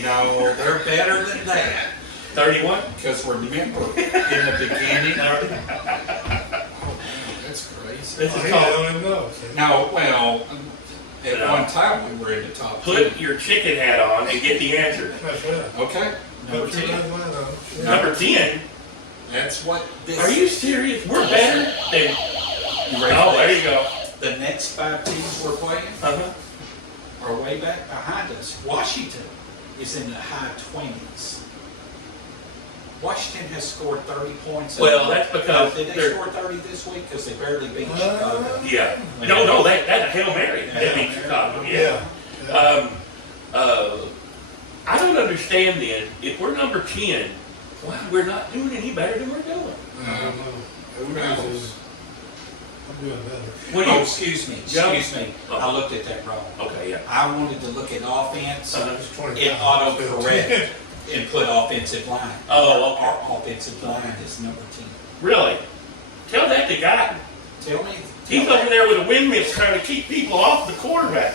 No, they're better than that. 31? Because remember, in the beginning, oh, that's crazy. This Oh, is he called don't even know. See? No, well, at No. one time we were in the top put 2. your chicken hat on and get the answer. That's right. Okay, number Put your 10. red light on. Yeah. Number 10? That's what this. Are you serious? We're better than... You ready Oh, for there this? you go. The next 5 teams we're playing Uh-huh. are way back behind us. Washington is in the high 20s. Washington has scored 30 points. Well, that's because Did they they're- score 30 this week? Because they barely beat Chicago. Yeah. No, that's a Hail Mary. That beat Chicago, yeah. Yeah. I don't understand then, if we're number 10, why we're not doing any better than we're doing. I don't know. Who knows? I'm doing better. What do Oh, you... excuse me. Yeah. Excuse me. I looked at that wrong. Okay, yeah. I wanted to look at offense. It's 25. It autocorrect and put offensive line. Oh, okay. Our offensive line is number 10. Really? Tell that to God. Tell me. He's over there with a windmill trying to keep people off the quarterback.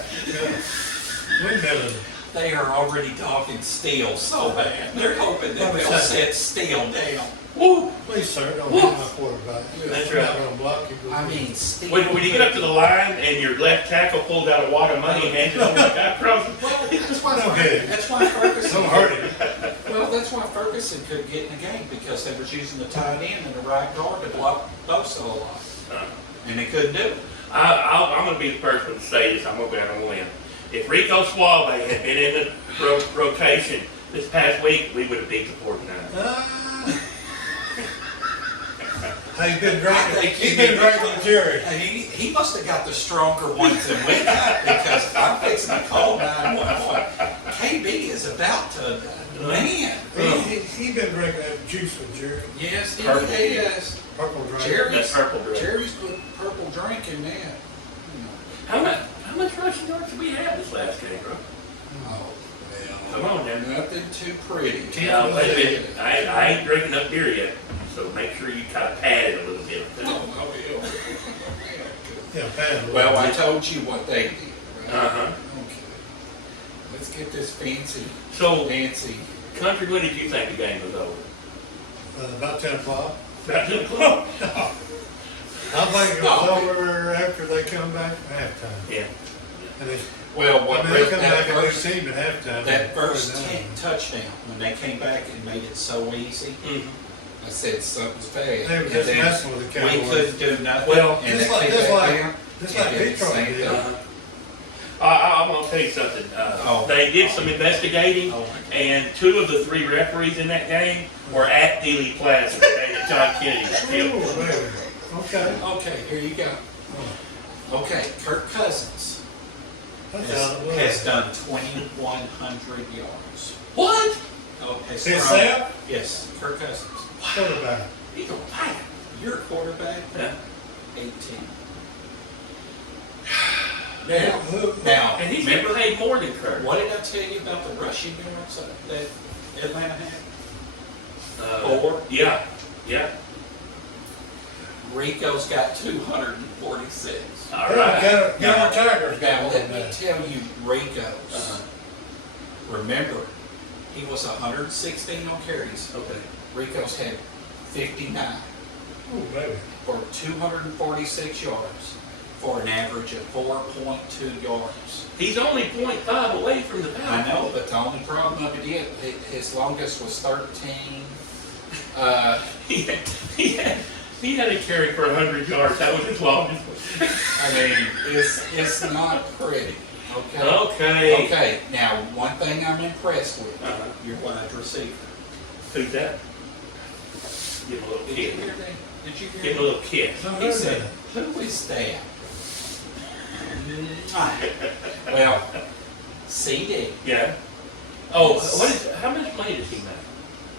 Windmilling. They are already talking Steele so bad. They're hoping that they'll set Steele down. Woo! Please, sir, don't Woo. hit my quarterback. That's I'm right. not gonna block you. I mean, Steele. When you get up to the line and your left tackle pulled out a wad of money and handed it over to the guy across the Well, that's why. Don't hit him. That's why Ferguson. Don't hurt him. Well, that's why Ferguson couldn't get in the game because they was using the tight end and the right guard to block Bosa a lot, and they couldn't do it. I'm going to be the first one to say this. I'm going to be on a limb. If Rico Suave had been in the rotation this past week, we would have beat the 49ers. Hey, he's been I drinking. think He's been drinking Jerry. He must have got the stronger ones than we got because I'm fixing to call 911. KB is about to Man. He been drinking that juice with Jerry. Yes, he Purple. has. Purple drink. Jerry's, purple drink. Jerry's put purple drink in there. How much rushing yards did we have this last game, bro? Oh, Come on, now. nothing too pretty. Yeah, wait a minute. I ain't drinking up beer yet, so make sure you kind of pad it a little bit. Yeah, Pat. Well, I told you what they did. Right? Uh-huh. Okay. Let's get this fancy. So, Fancy. Country, when did you think the game was over? About 10 o'clock. About 10 o'clock? I think it was over after they come back from halftime. Yeah. And they, Well, what they come that back and they first, team at halftime. that first Put it down. touchdown, when they came back and made it so easy, Mm-hmm. I said something's bad. They were And just then messing with the we Cowboys. couldn't do nothing. Well, and just they like- came just back like- down just and like did the Detroit same did. thing. I'm going to tell you something. They did some investigating, Oh, my God. and 2 of the 3 referees in that game were at Dealey Plaza, okay, that John Kennedy was killed. Ooh, baby. Okay. Okay, here you go. Okay, Kirk Cousins That's out of the way. has done 2,100 yards. What? Oh, has His thrown- Sam? Yes, Kirk Cousins. Quarterback. He's a fighter. Your quarterback, Yeah. 18. Who- Now, And he's remember, getting paid more than Kirk. what did I tell you about the rushing yards that Atlanta had? 4. Yeah, yeah. Rico's got 246. All Get right. our Tigers Now, going let on me that. tell you, Rico's. Uh-huh. Remember, he was 116 on carries. Okay. Rico's had 59 Ooh, baby. for 246 yards for an average of 4.2 yards. He's only 0.5 away from the I power. know, but the only problem of it is, his longest was 13. He had a carry for 100 yards. That was his longest. I mean, it's not pretty. Okay. Okay. Okay. Now, one thing I'm impressed with, Uh-huh. your wide receiver. Who's that? Give him a little Did you kiss. hear that? Did you Give hear him a little kiss. I that? heard He said, that. "Who is that?" Well, CD. Yeah. Oh, how much money does he make?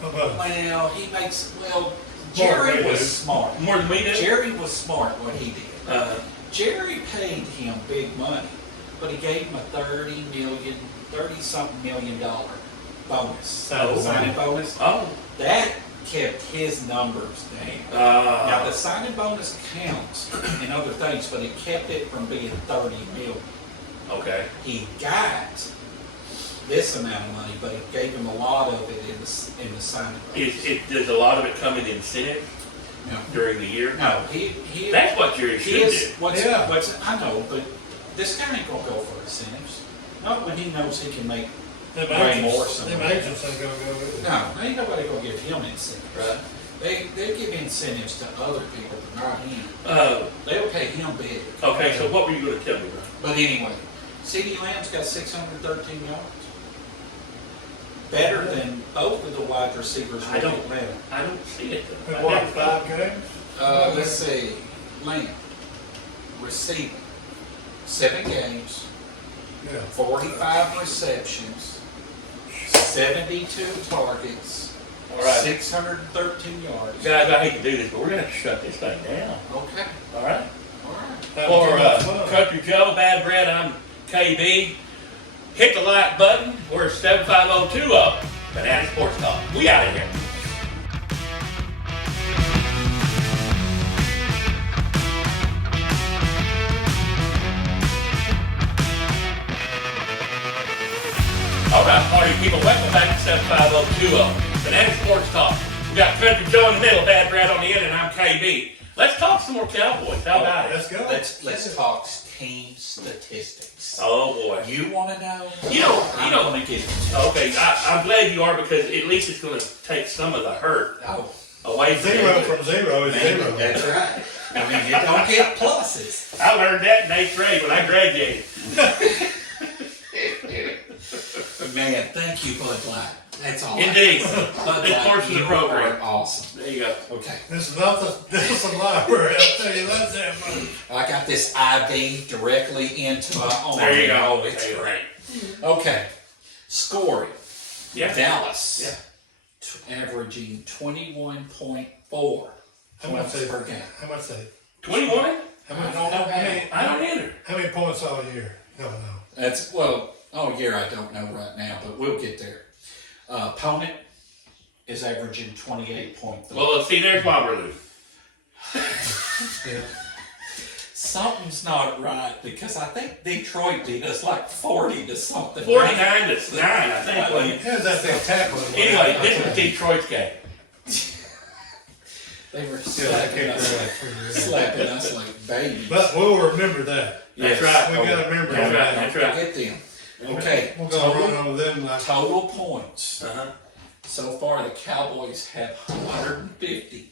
How about Well, he makes. Well, Jerry we was do. smart. More than we do? Jerry was smart what he did. Jerry paid him big money, but he gave him a $30-something million bonus. Signing bonus. Oh. That kept his numbers down. Now the signing bonus counts and other things, but it kept it from being 30 million. Okay. He got this amount of money, but it gave him a lot of it in the signing bonus. Does a lot of it come in incentive No. during the year? No, he That's what Jerry should he do. is what's Yeah. I know, but this guy ain't gonna go for incentives. Not when he knows he can make. them Way agents? more Them somewhere. agents ain't gonna go with it. No, ain't nobody gonna give him incentives. Right. They give incentives to other people, but not him. They'll pay him big. Okay, so what were you going to tell me, bro? But anyway, CD Lamb's got 613 yards. Better than both of the wide receivers. I don't- with Atlanta. I don't see it though. Been what, 5 games? Let's see. Lamb, receiving, 7 games, Yeah. 45 receptions, 72 targets, All right. 613 yards. Guys, I hate to do this, but we're going to have to shut this thing down. Okay, All right? all right. Having For too much fun. Country Joe, Bad Bread, I'm KB. Hit the like button. We're 75020. Fanatic Sports Talk. We out of here. All right, party people, welcome back to 75020. Fanatic Sports Talk. We got Country Joe in the middle, Bad Bread on the end, and I'm KB. Let's talk some more Cowboys. How about it? Let's go. Let's talk team statistics. Oh boy. You want to know? I'm gonna get it. Okay, I'm glad you are because at least it's going to take some of the hurt Oh, away from Zero you. from zero is man, zero. that's right. I mean, you don't get pluses. I learned that in 8th grade when I graduated. Man, thank you, Bud Light. That's all. Indeed. Bud Big Light, portion of the you program. are awesome. There you go. Okay, This is not the library, I'll tell you that damn much. I got this IV directly into my arm. There you go. Oh, it's There you go. great. Okay, scoring. Yeah. Dallas. Yeah. Averaging 21.4 How much points they, per game. how much they, 21? how I much, don't know I don't either. how many points all year? No, no. That's, well, all year I don't know right now, but we'll get there. Opponent is averaging 28.3. Well, let's see, there's why we're losing. Yeah. Something's not right because I think Detroit beat us like 40 to something. 49 to 9, I think. wasn't it? How's that thing tackling? Anyway, this was Detroit's game. They were Still, I slapping can't us, slapping us like babies. But we'll remember that. That's Yes. right. We gotta remember That's that. right. Don't That's right. forget them. Okay, We're gonna run over them like. total points. Uh-huh. So far, the Cowboys have 150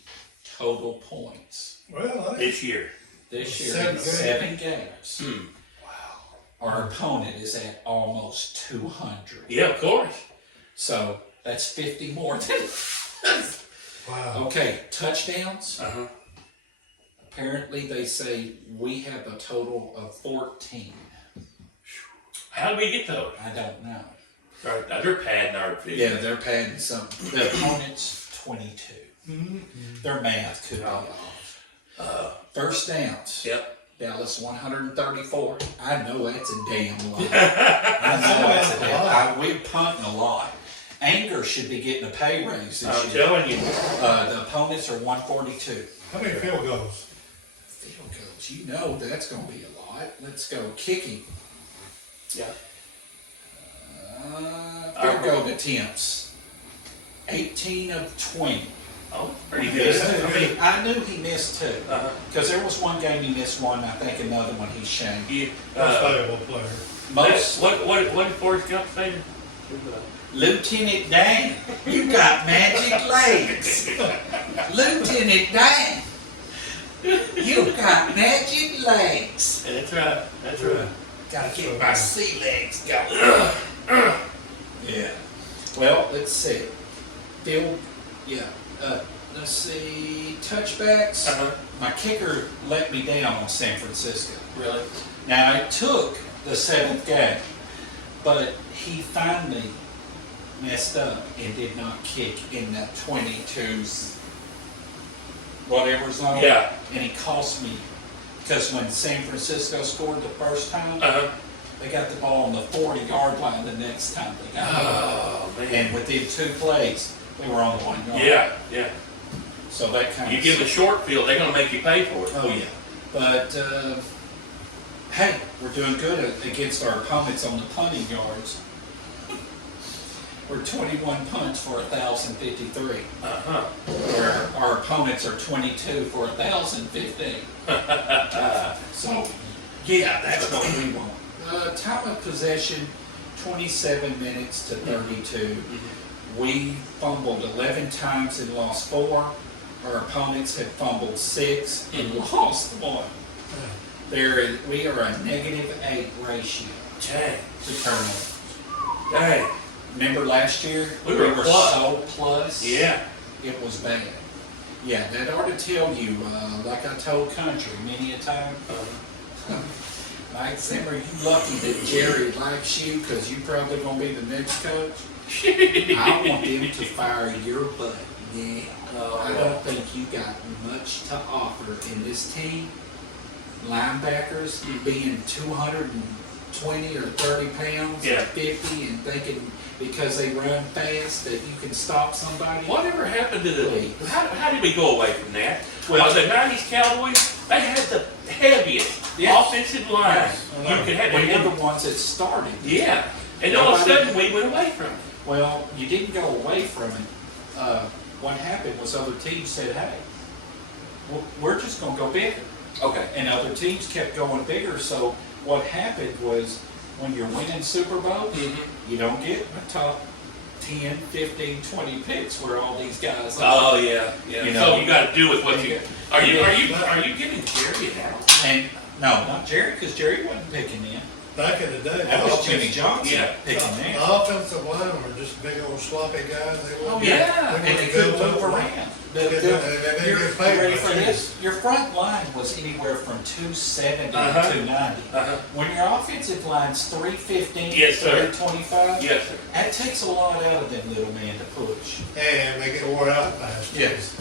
total points Well, I think This year. this year Seven in games. 7 games. Hmm. Our opponent is at almost 200. Yeah, of course. So that's 50 more than. wow. Okay, touchdowns. Uh-huh. Apparently, they say we have a total of 14. How did we get those? I don't know. They're padding our figure. Yeah, they're padding something. The opponent's 22. Mm-hmm. Their math could be off. First downs. Yep. Dallas 134. I know that's a damn lot. I know that's a damn. We're punting a lot. Anger should be getting a pay raise this I'm year. telling you. The opponents are 142. How many field goals? Field goals. You know that's going to be a lot. Let's go kicking. Yeah. Field goal attempts. 18 of 20. Oh, pretty Missed good. two. I mean, I knew he missed 2. Uh-huh. Because there was one game he missed 1, I think another one he shanked. Yeah. Most valuable player. Most What did Forrest Gump say? Lieutenant Dan, you got magic legs. Lieutenant Dan, you got magic legs. That's right. That's right. Gotta get my sea legs going. Yeah. Well, let's see. Let's see. Touchbacks. Uh-huh. My kicker let me down on San Francisco. Really? Now, it took the 7th game, but he finally messed up and did not kick in that 22's whatever zone. Yeah. And he cost me, because when San Francisco scored the first time, Uh-huh. they got the ball on the 40-yard line the next time they got it. Oh, man. And within 2 plays, they were on the 1 yard. Yeah, yeah. So that kind You of... give them a short field, they're going to make you pay for it. Oh, yeah. But, hey, we're doing good against our opponents on the punting yards. We're 21 punts for 1,053. Uh-huh. Where our opponents are 22 for 1,015. So, yeah, that's what we want. Time of possession, 27 minutes to 32. We fumbled 11 times and lost 4. Our opponents had fumbled 6 and lost 1. We are a -8 ratio Dang. to turnover. Dang. Remember last year? We were plus. so plus. Yeah. It was bad. Yeah, that ought to tell you, like I told Country many a time, Mike Zimmer, you lucky that Jerry likes you because you probably going to be the next coach. I want them to fire your butt. Yeah. I don't think you got much to offer in this team. Linebackers being 220 or 30 pounds Yeah. or 50 and thinking because they run fast that you can stop somebody. Whatever happened to the... Please. How did we go away from that? Well, The 90s Cowboys, they had the heaviest Yes. offensive line. Yes. You could have. We were the ones that started. Yeah. And all of a sudden, we went away from it. Well, you didn't go away from it. What happened was other teams said, hey, we're just going to go bigger. Okay. And other teams kept going bigger. So what happened was when you're winning Super Bowls, you don't get a top 10, 15, 20 picks where all these guys are. Oh, yeah. Yeah. You So know, you got to do with what you... Are you Yeah. giving Jerry an out? And no, not Jerry, because Jerry wasn't picking in. back in the day. That was Jimmy Johnson Yeah. picking The that. offensive linemen were just big old sloppy guys. They Oh wouldn't- yeah. And they wouldn't couldn't go move over. around. Yeah, they You're get paid ready by for teams. this? Your front line was anywhere from 270 Uh-huh. to 290. Uh-huh. When your offensive line's 315, Yes, sir. 325, Yes, sir. that takes a lot out of them little men to push. And they get wore out fast. Yes.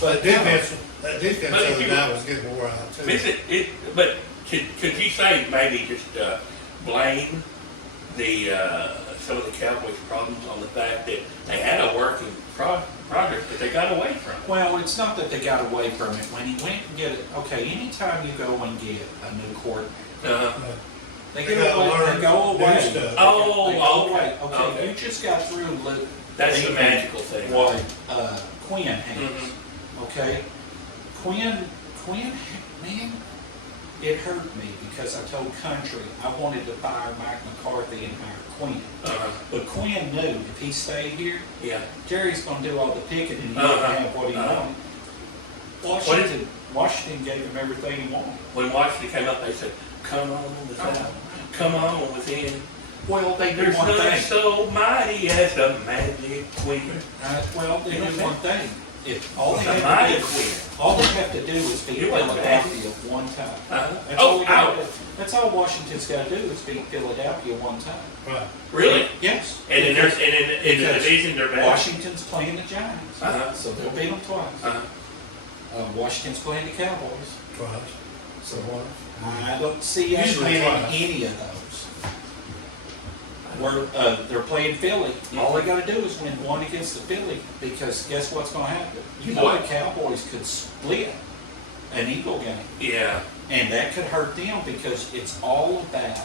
But that defense But the if other you- night was getting wore out too. But could you say maybe just blame the some of the Cowboys' problems on the fact that they had a working project that they got away from? Well, it's not that they got away from it. When he went and get it, okay, anytime you go and get a new coordinator, Uh-huh. they They go gotta away. learn They go new away. stuff. Oh, They go okay. away. Okay, Okay. you just got through That's the thinking magical thing. what Quinn has. Mhm. Okay, Quinn, man, it hurt me because I told Country I wanted to fire Mike McCarthy and hire Quinn. Uh-huh. But Quinn knew if he stayed here, Yeah. Jerry's going to do all the picking and he Uh-huh. didn't have what he Uh-huh. wanted. Washington gave him everything he wanted. When Washington came up, they said, "Come on without, come on within." Well, they do There's one none thing. so mighty as the magic queen. Well, they do one thing. If all they The have mighty to do, queen. all they have to do is beat You went Philadelphia one time. Uh-huh. That's all Oh, we gotta ouch. do. That's all Washington's got to do is beat Philadelphia one time. Right. Really? Yes. And in the Because division, they're bad. Washington's playing the Giants, Uh-huh. so they'll beat them twice. Uh-huh. Washington's playing the Cowboys, Twice. so I don't see us Usually winning twice. any of those. They're playing Philly. All they got to do is win one against the Philly, because guess what's going to happen? You know What? the Cowboys could split an Eagle game, Yeah. and that could hurt them because it's all about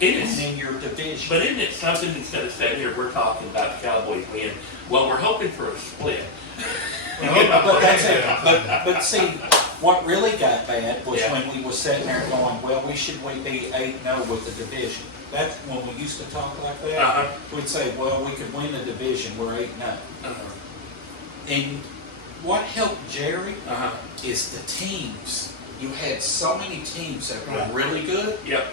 It is. winning your division. But isn't it something, instead of sitting here, we're talking about the Cowboys win? Well, we're hoping for a split. But that's it. But see, what really got bad was Yeah. when we was sitting there going, well, we should be 8-0 with the division. That's when we used to talk like that. Uh-huh. We'd say, well, we could win the division. We're 8-0. Uh-huh. And what helped Jerry Uh-huh. is the teams. You had so many teams that were Right. really good. Yep.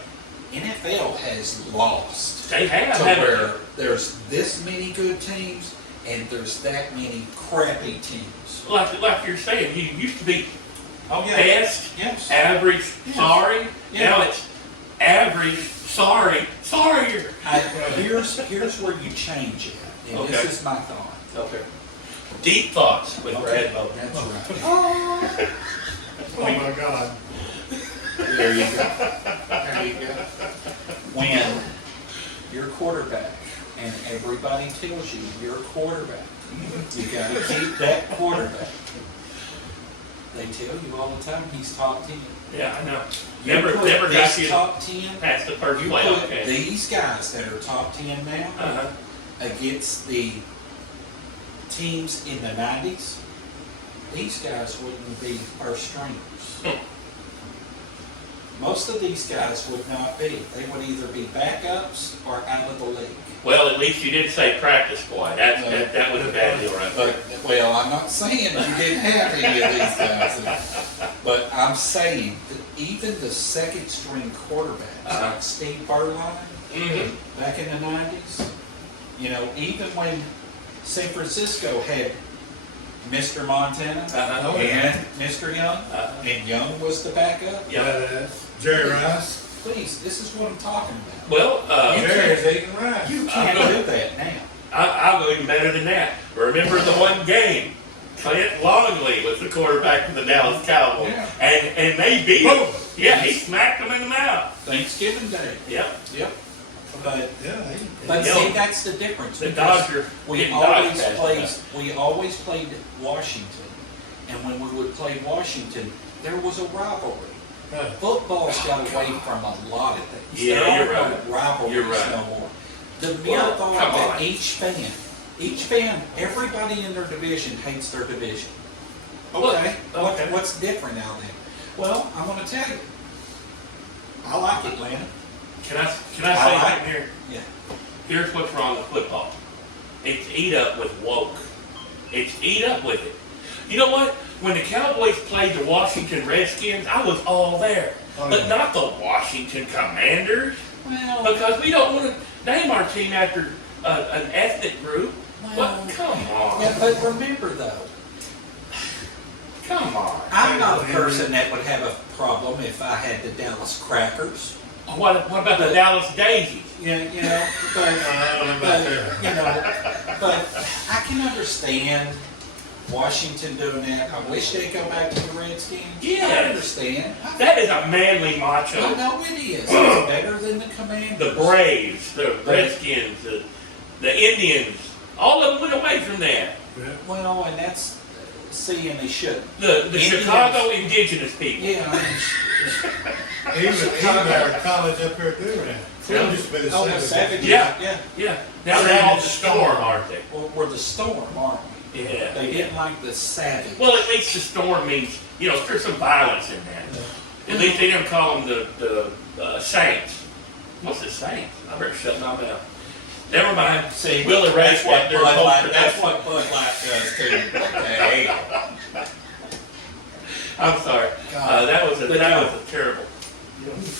NFL has lost They have, to haven't where there's this many good teams and there's that many crappy teams. they? Like you're saying, you used to be Oh best, Yes. average, Yes. sorry. Yeah. Now it's average, sorry, sorrier. Here's where you change it, and Okay. this is my thought. Okay. Deep thoughts with Brad Bowen. That's right. Oh my God. There you go. There you go. When you're quarterback and everybody tells you you're a quarterback, you got to keep that quarterback. They tell you all the time he's top 10. Yeah, I know. You Never put got this you top 10. past the first You playoff put game. these guys that are top 10 now Uh-huh. against the teams in the 90s, these guys wouldn't be first stringers. Most of these guys would not be. They would either be backups or out of the league. Well, at least you didn't say practice squad. That was a bad deal right there. But, well, I'm not saying you didn't have any of these guys, but I'm saying that even the second string quarterbacks, like Steve Berline, Mhm. back in the 90s, you know, even when San Francisco had Mr. Montana Uh-huh. and Mr. Young, and Young was the backup. Yeah. Badass. Jerry Rice. Please, this is what I'm talking about. Well, Jerry's eating rice. You can't do that now. I'll go even better than that. Remember the one game? Clint Longley was the quarterback for the Dallas Cowboys. Yeah. And they beat him. Boom. Yeah, he smacked them in the mouth. Thanksgiving Day. Yep. Yep. But Yeah, But You see, know, that's the difference. the because Dodgers we didn't always dodge past played. that. We always played Washington, and when we would play Washington, there was a rivalry. right. Football's got away from a lot of things. Yeah, there you're are right. no rivalries You're right. no more. The mere Well, thought come that on. each fan, everybody in their division hates their division. Okay, Well, okay. What's different out there? Well, I'm going to tell you. I like Atlanta. Can I say I- right here? Yeah. Here's what's wrong with football. It's eat up with woke. It's eat up with it. You know what? When the Cowboys played the Washington Redskins, I was all there. Oh, But yeah. not the Washington Commanders. Well, Because we don't want to name our team after an ethnic group. well, Come on. yeah, but remember though, Come on. I'm not a person that would have a problem if I had the Dallas Crackers. What about the Dallas Daisies? Yeah, you know, but I can understand Washington doing that. I wish they'd go back to the Redskins. Yeah. I understand. That is a manly macho. I know it is. It's better than the Commanders. The Braves, the Redskins, the Indians, all of them went away from that. Well, and that's and they should. The Indians. Chicago indigenous people. Yeah, Even our college up here too, man. Yeah. Used to be the oh, the Savages. Savages. Yeah. Yeah. Now they're all the Storm, aren't they? Well, we're the Storm, aren't we? Yeah. They didn't like the Savage. Well, at least the Storm means, there's some violence in that. At least they didn't call them the Saints. What's the Saints? I better shut my mouth. Never mind. See, we'll erase what their whole That's production. what Bud Light does too. Okay. I'm sorry. That was a terrible.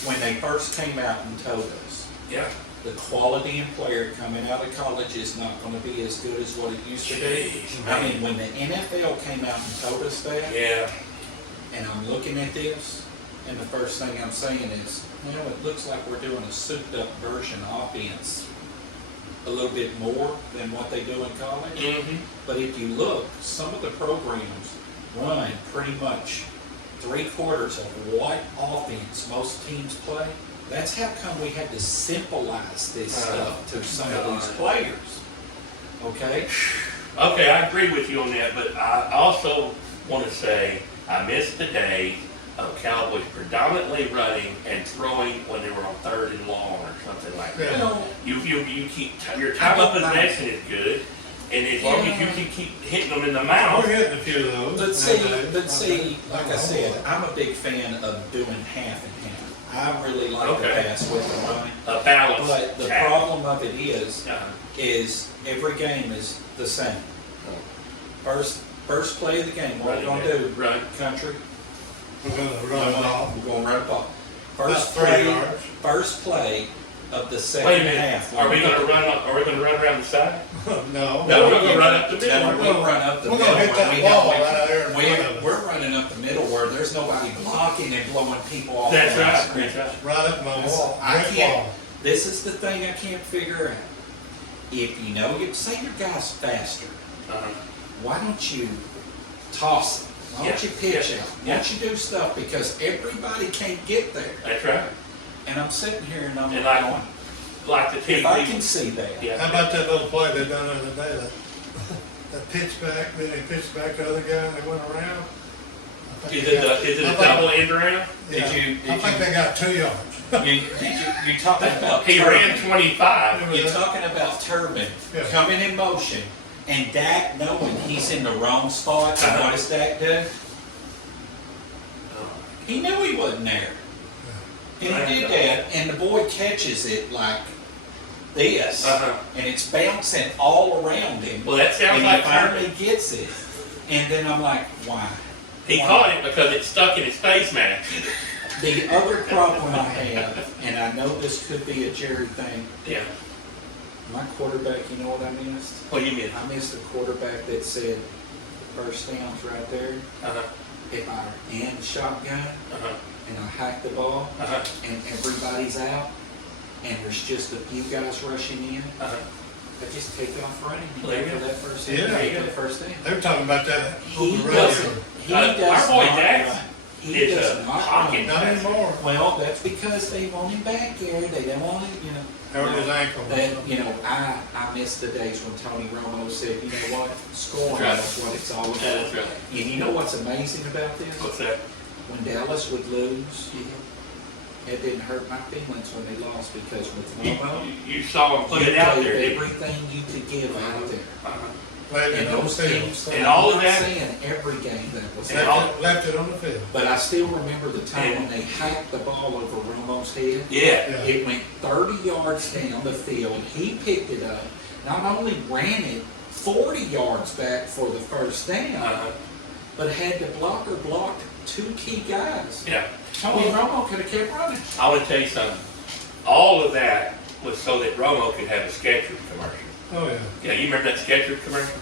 When they first came out and told us, Yeah. the quality in player coming out of college is not going to be as good as what it used to be. Jeez, I mean, when the NFL came out and told us that, Yeah. and I'm looking at this, and the first thing I'm saying is, it looks like we're doing a souped-up version offense a little bit more than what they do in college. Mm-hmm. But if you look, some of the programs run pretty much 3/4 of what offense most teams play. That's how come we had to symbolize this stuff to some of these players. Okay? Okay, I agree with you on that, but I also want to say I missed the day of Cowboys predominantly running and throwing when they were on 3rd and long or something like that. Well, You keep your time of possession is good, and as long as you can keep hitting them in the mouth. We're hitting a few of those. but see, like I said, I'm a big fan of doing half and half. I really like the pass with the run. A balance. But the tackle. problem of it is every game is the same. First play of the game, what are we going to do? Run. Country. We're gonna run it off. We're going to run the ball. That's 3 yards. First play of the Wait a second minute. half. Are we going to run around the side? No. No, we're going to run up the middle. No, we'll run up the We're middle. gonna hit that when we wall have- right out there in front of us. We're running up the middle where there's nobody blocking and blowing people off. That's the right. screen. That's right. Right up my wall. I Brick can't. wall. This is the thing I can't figure out. If you know, say your guy's faster, why don't you toss it? Why don't you pitch out? Why don't you do stuff? Because everybody can't get there. That's right. And I'm sitting here and I'm And going, like the if I TV. can see that. Yeah. How about that little play they done the other day, that pitch back, then they pitched back to the other guy and they went around? Is it a double end around? Yeah, I think they got 2 yards. You talking about He ran 25. You're talking about Turbin Yeah. coming in motion and Dak knowing he's in the wrong spot. And what does Dak do? He knew he wasn't there. And he did that, and the boy catches it like this, and it's bouncing all around him. Well, that sounds and like he finally gets it. And then I'm like, why? He caught it because it stuck in his face mask. The other problem I have, and I know this could be a Jerry thing, Yeah. my quarterback, you know what I missed? What do you mean? I missed a quarterback that said, first down's right there. If I am shotgun and I hack the ball and everybody's out and there's just a few guys rushing in, I just take off running and There you go for go. that first Yeah. down. Get the first down. They were talking about that. He over the doesn't. radio. He Our does boy not Jackson run. He is does a not pocket. run. Not anymore. Well, that's because they want him back there. They don't want him, Hurt his ankle. That, I miss the days when Tony Romo said, you know what, scoring Right. is what it's all about. That's right. And you know what's amazing about this? What's that? When Dallas would lose, it didn't hurt my feelings when they lost because with Romo, You saw him put you it out gave there, didn't you? everything you could give out there. Left And it on the those field. teams, And all of I'm not that- saying every game that was And all- Left it on the field. but I still remember the time when they hacked the ball over Romo's head. Yeah. It went 30 yards down the field. He picked it up. Not only ran it 40 yards back for the first down, but had the blocker blocked 2 key guys. Yeah. Tony Romo could have kept running. I want to tell you something. all of that was so that Romo could have a Skechers commercial. Oh, yeah. Yeah, you remember that Skechers commercial?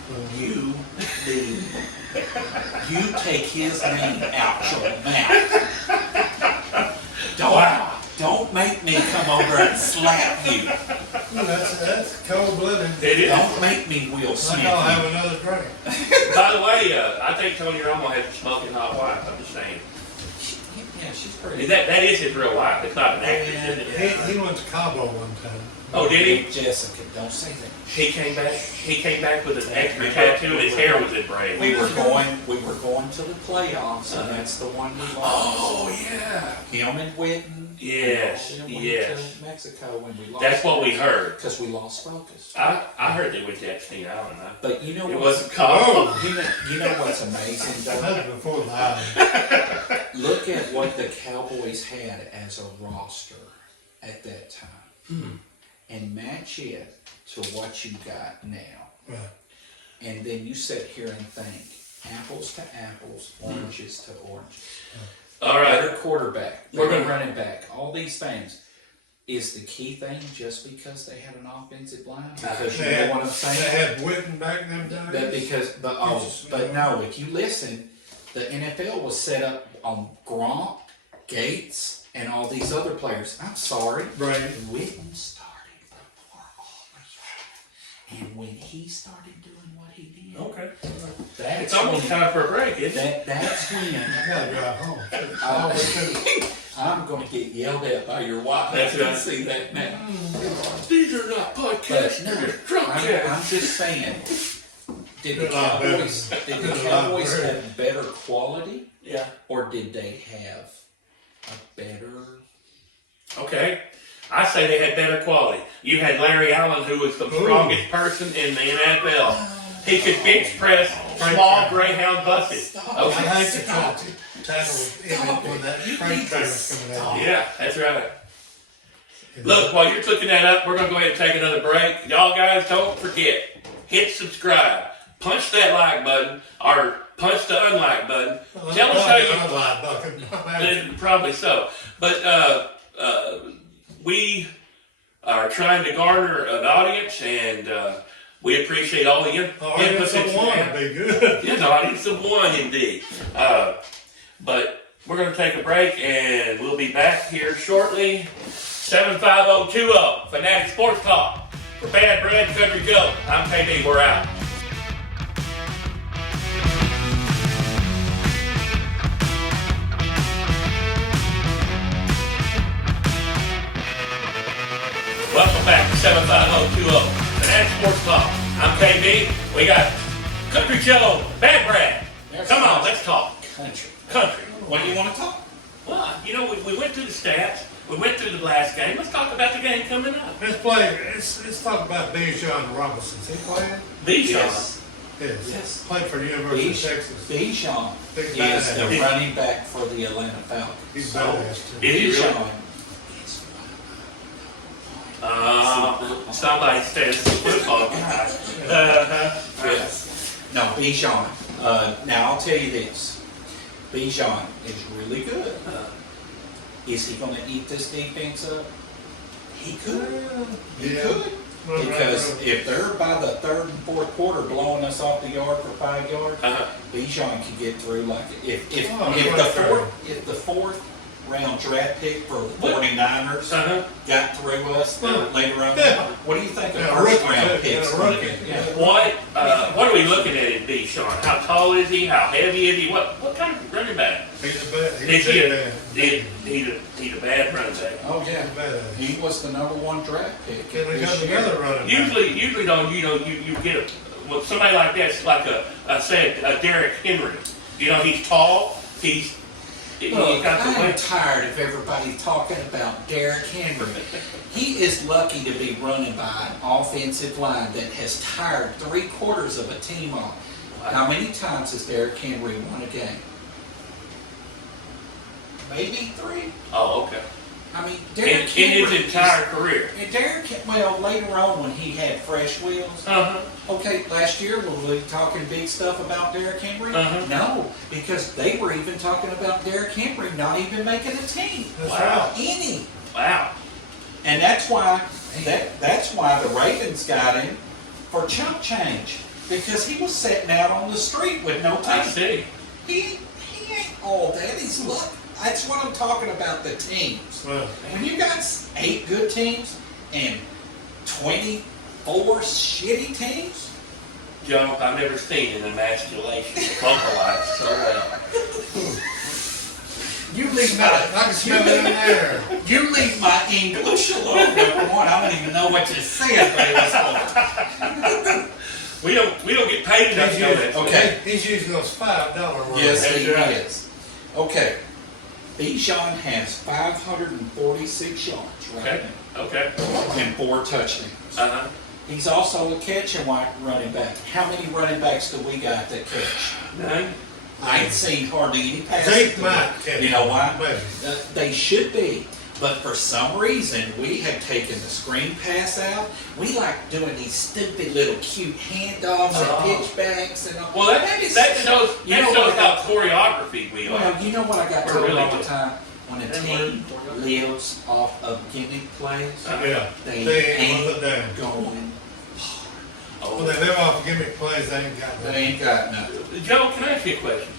You take his name out your mouth. Don't make me come over and slap you. That's cold-blooded. It is. Don't make me Will Smith. I'll have another drink. By the way, I think Tony Romo has a smoking hot wife. I'm just saying. Yeah, she's pretty. That is his real wife. It's not an actress, is it? He went to Cabo one time. Oh, did he? Jessica, don't say that. He came back with an extra tattoo and his hair was in braids. We were going to the playoffs, and that's the one we lost. Oh, yeah. Him and Witten. Yes, Went yes. to Mexico when we lost. That's what we heard. Because we lost focus. I heard they went to Epstein Island. But you know It what? wasn't Cabo. You know what's amazing, That though? was before the island. Look at what the Cowboys had as a roster at that time. And match it to what you got now. Right. And then you sit here and think, apples to apples, oranges to oranges. All right. Better quarterback, We're better gonna- running back, all these things. Is the key thing just because they had an offensive line? Because you know what I'm They saying? had Witten back in them days. But no, if you listen, the NFL was set up on Gronk, Gates, and all these other players. I'm sorry. Right. Witten started before all of that. And when he started doing what he did, Okay. that's It's almost when, time for a break, isn't it? that's when I gotta drive home. I'm going to get yelled at by your wife. That's I can right. see that now. These are not But podcasts. no, They're drunk I'm just saying, did the Cowboys have better quality, Yeah. or did they have a better? Okay. I say they had better quality. You had Larry Allen, who was the strongest person in the NFL. He could bench press small Greyhound buses. I Okay. had to tackle when that freight train was coming out. Yeah, that's right. Look, while you're looking that up, we're going to go ahead and take another break. Y'all guys, don't forget, hit subscribe. Punch that like button, or punch the unlike button. Tell us how you... Probably so. But we are trying to garner an audience, and we appreciate all the input Audience that of you one have. would be good. Yeah, the audience of one, indeed. But we're going to take a break, and we'll be back here shortly. 75020, Fanatic Sports Talk. For Bad Bread and Country Goat, I'm KD. We're out. Welcome back to 75020, Fanatic Sports Talk. I'm KB. We got Country Joe, Bad Brad. Come on, let's talk. Country. What do you want to talk? Well, you know, we went through the stats. We went through the last game. Let's talk about the game coming up. Let's talk about Bijan Robinson. Is he playing? Bijan. Yes. Yes. Played for the University of Texas. Bijan Big is badass. the running back for the Atlanta Falcons. He's badass too. Is he really? Bijan Somebody says football guy. Yes. No, Bijan. Now I'll tell you this. Bijan is really good. Is he going to eat this defense up? He could. He Yeah. could. Because if they're by the third and fourth quarter blowing us off the yard for 5 yards, Bijan can get through like if the fourth round draft pick for the 49ers got through us later on. What do you think a first round pick's going to get? Yeah. What are we looking at in Bijan? How tall is he? How heavy is he? What kind of running back? He's a bad. He's He's a a bad running back. Oh yeah, badass. he was the #1 draft pick. Can we this got year. another running back? Usually though, you get with somebody like that. It's like a Derrick Henry. You know, he's tall. He's Look, got the I'm weight. tired of everybody talking about Derrick Henry. He is lucky to be running by an offensive line that has tired 3/4 of a team off. How many times has Derrick Henry won a game? Maybe 3. Oh, okay. I mean, In Derrick his Henry entire career. well, later on when he had fresh wheels. Okay, last year were we talking big stuff about Derrick Henry? No, because they were even talking about Derrick Henry not even making a team. That's Wow. right. Any. Wow. And that's why that's why the Ravens got him for chump change. Because he was sitting out on the street with no I team. see. He ain't all that. He's look. That's what I'm talking about, the teams. Well, When you got 8 good teams and 24 shitty teams, Joe, I've never seen an emasculation vocalized so well. you leave I my can smell it in there. you leave my English alone. Number one, I don't even know what you said, but it was We don't get paid enough to know that. Okay. He's using those $5 words. Yes, That's he right. is. Okay. Bijan has 546 yards right Okay. now and 4 touchdowns. Uh-huh. He's also a catching running back. How many running backs do we got that catch? None. I ain't seen hardly any passes. Zeke might catch. You know why? Maybe. They should be. But for some reason, we have taken the screen pass out. We like doing these stupid little cute handoffs Oh. and pitchbacks and all. Well, that is shows You know how what I got- choreography we are. Well, you know what I got We're told really all the good. time? When a And team lives off of gimmick plays, Yeah. they They ain't ain't down. going. When they live off of gimmick plays, they ain't got They that. ain't got nothing. Joe, can I ask you a question?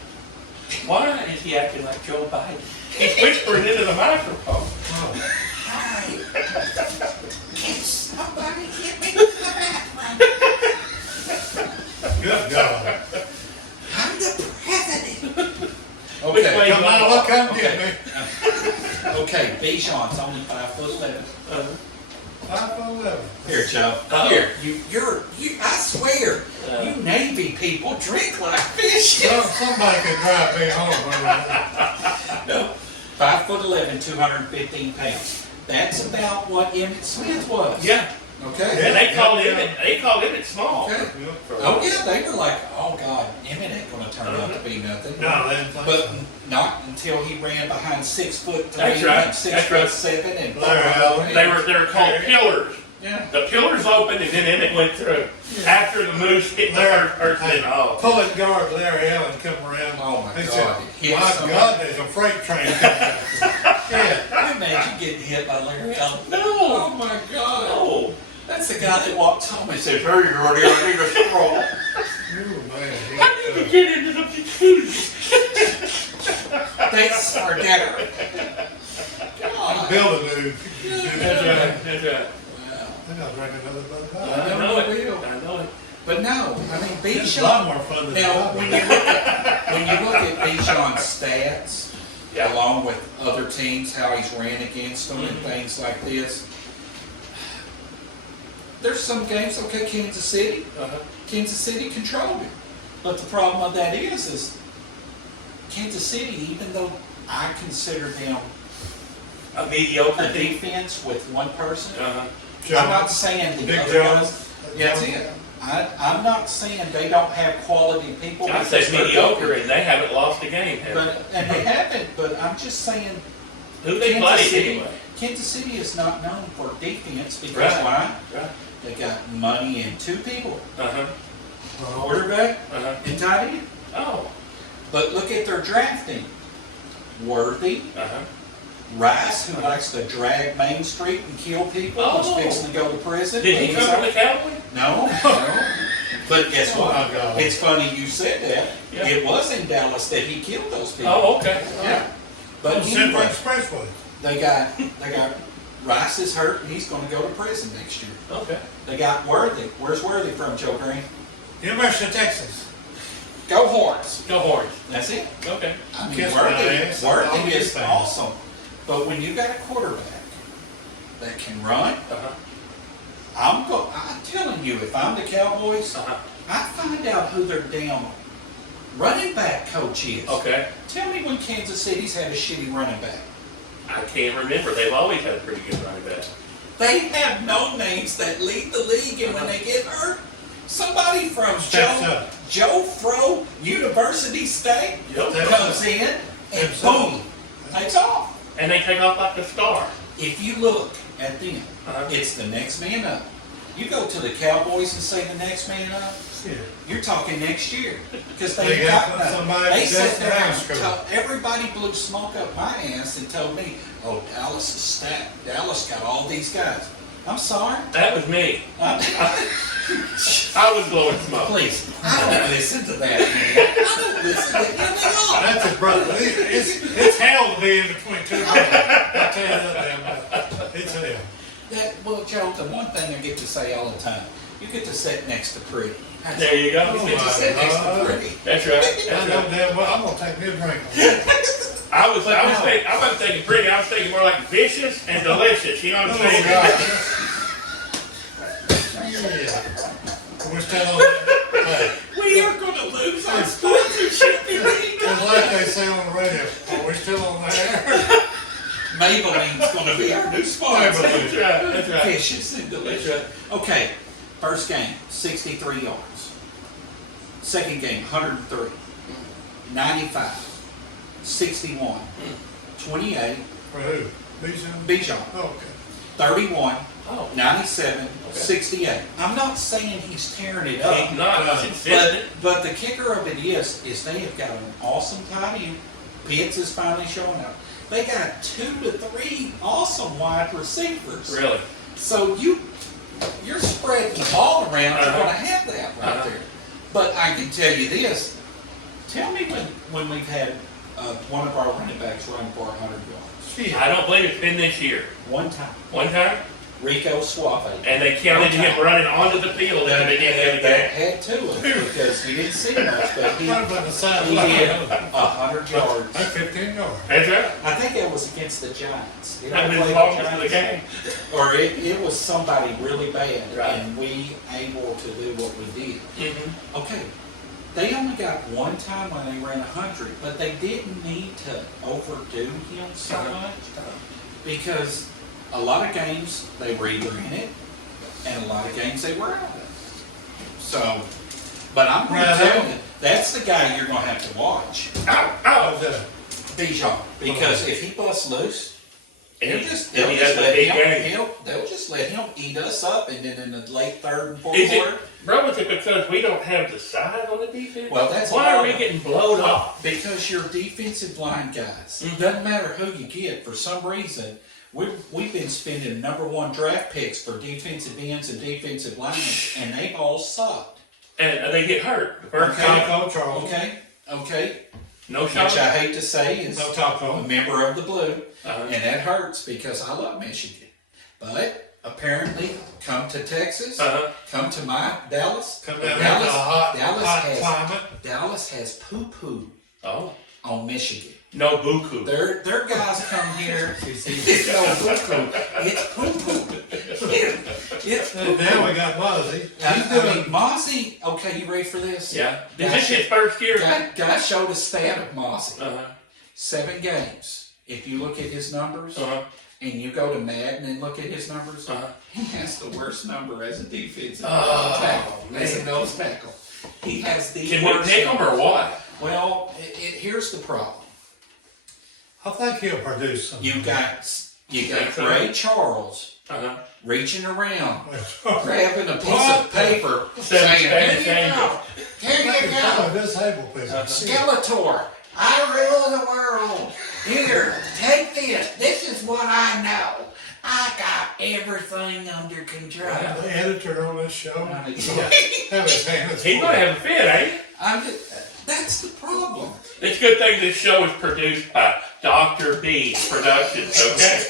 Why is he acting like Joe Biden? He's whispering into the microphone. Oh. Hi. Can somebody get me to the bathroom? Good God. I'm the president. Which way Come on, what come get Okay. me? Okay, Bijan's only 5'11". Uh, 5'11". Here, Joe. Uh-oh. Here, I swear, you Navy people drink like fish. Somebody can drive me home. No, 5'11", 215 pounds. That's about what Emmitt Smith was. yeah. Okay. And they called it small. Okay. Oh yeah, they were like, oh God, Emmitt ain't gonna turn out to be nothing. No, they didn't think But so. not until he ran behind 6'3" That's right. and That's right. 6'7" and Larry Allen. They were called pillars. Yeah. The pillars opened and then Emmett went through. After the moose hit the earth, Hey, oh. pulling guard Larry Allen come around. Oh, my He God. said, my God, there's a freight train coming. Yeah. I imagine getting hit by Larry Allen. No. Oh my God. Oh. That's the guy that walked home and said, "Hey, Roddy, I need a straw." Oh, man. How did you get into the jacuzzi? That's our dagger. God. Build a dude. That's right. That's right. Wow. I gotta drink another Bud I Light. know it. I know it. But no, I mean, It's a lot Bijan. more fun than Now, the when you look at Bijan's stats, Yeah. along with other teams, how he's ran against them and things like this, there's some games. Okay, Kansas City. Uh-huh. Kansas City controlled it. But the problem with that is Kansas City, even though I consider them A mediocre a team. defense with one person, Uh-huh. I'm not saying the Big other Jones. guys. Yeah, that's it. I'm not saying they don't have quality people. I said because they're mediocre good. and they haven't lost a game, have they? And they haven't, but I'm just saying Who they Kansas played City, anyway? Kansas City is not known for defense because Right. why? Right. They got money in 2 people, Uh-huh. quarterback Uh-huh. and tight end. Oh. But look at their drafting. Worthy, Uh-huh. Rice, who likes to drag Main Street and kill people, Oh. was fixing to go to prison. Did he come from the Cowboys? No, no. But guess Oh, what? my God. It's funny you said that. Yeah. It was in Dallas that he killed those people. Oh, okay. Yeah. But Central anyway, Expressway. they got Rice is hurt and he's going to go to prison next year. Okay. They got Worthy. Where's Worthy from, Joe Green? University of Texas. Go Horns. Go Horns. That's it. Okay. I mean, Kiss my ass. All Worthy these is things. awesome. But when you got a quarterback that can run, Uh-huh. I'm telling you, if I'm the Cowboys, Uh-huh. I find out who their damn running back coach is. Okay. Tell me when Kansas City's had a shitty running back. I can't remember. They've always had a pretty good running back. They have no names that lead the league, and when they get hurt, somebody from Steps up. Joe Fro University State Yep. comes in and Steps up. boom, takes off. And they take off like a star. If you look at them, Uh-huh. it's the next man up. You go to the Cowboys and say the next man up. Yeah. You're talking next year because They they got got somebody They just sat there and asked her. told, everybody blew smoke up my ass and told me, "Oh, Dallas is stacked. Dallas got all these guys." I'm sorry. That was me. I was blowing smoke. Please, I don't listen to that man. I don't listen to him at all. That's his brother. It's hell to be in between two brothers. I'll tell you that damn much. It's hell. Well, Joe, the one thing I get to say all the time, you get to sit next to Pretty. There you go. You get to sit next to Pretty. That's right. I That's know right. damn well I'm gonna take me a drink. I wasn't thinking pretty. I was thinking more like vicious and delicious. You know what I'm saying? Yeah. We're still on. Hey, We are going to lose our sponsorship. it's like they say on the radio. Are we still on the air? Maybelline's going to be our new sponsor. That's right. That's right. Vicious and delicious. Okay, first game, 63 yards. Second game, 103. 95. 61. 28. For who? Bijan? Bijan. Oh, okay. 31. Oh. 97. 68. I'm not saying he's tearing it up. He's not. He's consistent. But the kicker of it is they have got an awesome tight end. Pitts is finally showing up. They got 2 to 3 awesome wide receivers. Really? So you're spreading the ball around. You're going to have that right there. But I can tell you this. Tell me when we've had one of our running backs run for 100 yards. I don't believe it's been this year. One time. One time? Rico Suave. And they counted him running onto the field at the beginning of the That game. had to have because he didn't see much, but he Right by the side did line. 100 yards. That's 15 yards. That's right. I think that was against the Giants. Did I That was play the longest of the game. Or it was somebody really bad, Right. and we able to do what we did. Mm-hmm. Okay, they only got one time when they ran 100, but they didn't need to overdo him so much because a lot of games they were either in it, and a lot of games they were out of it. So, but I'm going to Right tell on. you, that's the guy you're going to have to watch, Ow! Ow! How's that? Bijan, because if he busts loose. And They'll he just has a let big him. game. They'll just let him eat us up, and then in the late third and fourth Is quarter. it relative because we don't have the size on the defense? Well, that's why are we another- getting blowed off? Because your defensive line guys, Mhm. doesn't matter who you get, for some reason, we've been spending #1 draft picks for defensive ends and defensive linemen, and they've all sucked. And they get hurt. The first Okay. game, Taco Charles. Okay, no which shot. I hate to say is No a taco. member of the blue, Uh-huh. and that hurts because I love Michigan. But apparently, come to Texas, Uh-huh. come to my Dallas. Come down Dallas, into a hot has climate. Dallas has poo-poo Oh, on Michigan. no buku. Their guys come here. It's no poo-poo. It's poo-poo. It's And poo-poo. now we got Muzzy. I mean, Mozzie, okay, you ready for this? Yeah. Is this his first year? Guy showed a stat of Mozzie. Uh-huh. 7 games. If you look at his numbers, Uh-huh. and you go to Madden and look at his numbers, Uh-huh. he has the worst number as a defensive Oh, tackle, as a man. nose tackle. He has the Can we worst pick him or numbers. what? Well, here's the problem. I think he'll produce something. You got Think so? Ray Charles Uh-huh. reaching around, Well, grabbing a piece of paper, Seven saying, Spanish "Here you go, here you go, disabled people. Skeletor, I rule the world. Here, take this. This is what I know. I got everything under control." The editor on this show. Yeah. Have his hands He's full. going to have a fit, ain't he? That's the problem. It's a good thing this show is produced by Dr. B Productions, okay?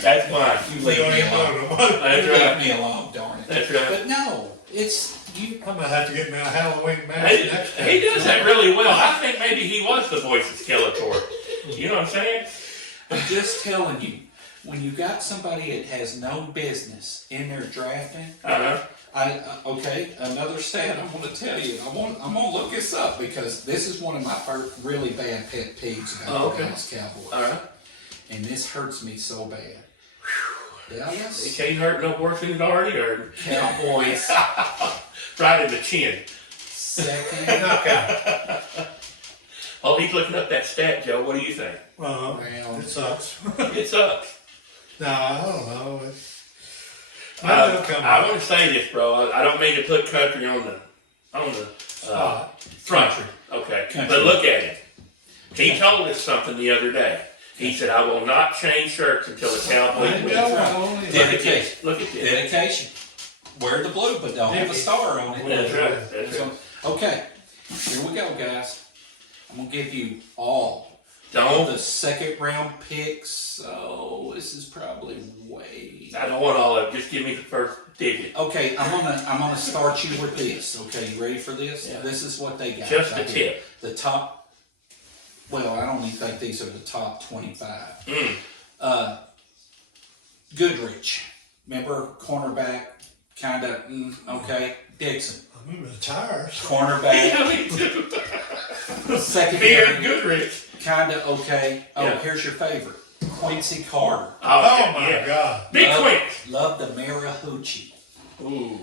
That's mine. You We leave don't me even alone. know. That's Leave right. me alone, darn it. That's right. But no, it's you. I'm gonna have to get me a Halloween mask He, next time. he does that really well. I think maybe he was the voice of Skeletor. You know what I'm saying? I'm just telling you, when you got somebody that has no business in their drafting, Uh-huh. Okay, another stat I'm going to tell you. I'm going to look this up because this is one of my first really bad pet peeves about Oh, okay. the Dallas Cowboys. All right. And this hurts me so bad. It Dallas can't hurt no worse than it already hurt. Cowboys Right in the chin. second Oh, he's looking up that stat, Joe. What do you think? Well, round. it sucks. It sucks. No, I don't know. I want to say this, bro. I don't mean to put country on the front. Okay, Country. but look at him. He told us something the other day. He said, "I will not change shirts until the Cowboys win." Dedication. Look at this. Dedication. Wear the blue, but don't have a star on it. That's right. That's right. Okay, here we go, guys. I'm gonna give you all Don't. the second round picks. Oh, this is probably way. I don't want all of it. Just give me the first digit. Okay, I'm gonna start you with this. Okay, you ready for this? Yeah. This is what they got. Just the right here. tip. The top. Well, I don't even think these are the top 25. Goodrich, remember cornerback, kind of okay. Dixon, I remember the tires. cornerback, Yeah, me too. Beard secondary, Goodrich. kind of okay. Oh, Yeah. here's your favorite, Quincy Carter. Oh my God. Big Love- Quince. Love the Marihucci. Ooh.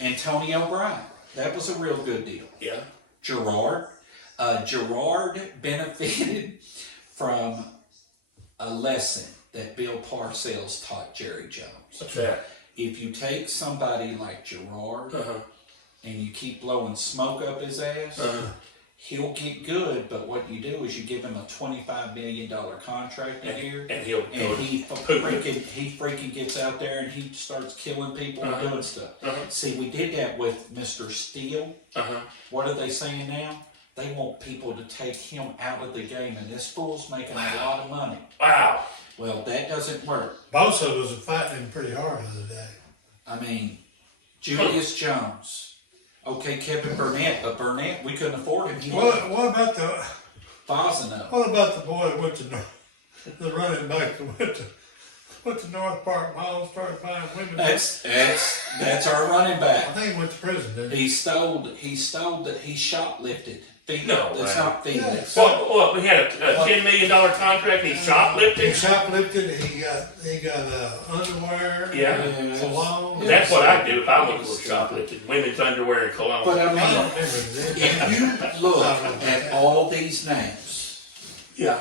Antonio Brown, that was a real good deal. Yeah. Gerard benefited from a lesson that Bill Parcells taught Jerry Jones. What's that? If you take somebody like Gerard and you keep blowing smoke up his ass, he'll get good, but what you do is you give him a $25 million contract a year, And he'll go and he freaking gets out there and he starts killing people and doing stuff. See, we did that with Mr. Steele. What are they saying now? They want people to take him out of the game, and this fool's making a lot of money. Wow. Well, that doesn't work. Bosa was fighting him pretty hard the other day. I mean, Julius Jones. Okay, Kevin Burnett, but Burnett, we couldn't afford him. He What about the Fosano. what about the boy that went to the running back that went to North Park Mall and started buying women? That's our running I back. think he went to prison, didn't he? He shoplifted. No, That's wow. not feeding. Yeah. What, we had a $10 million contract and he He shoplifted? shoplifted. He got underwear. Yeah. Cologne. That's what I do if I was shoplifting. Women's underwear and cologne. But I I don't mean, remember that. if you look at all these names, yeah.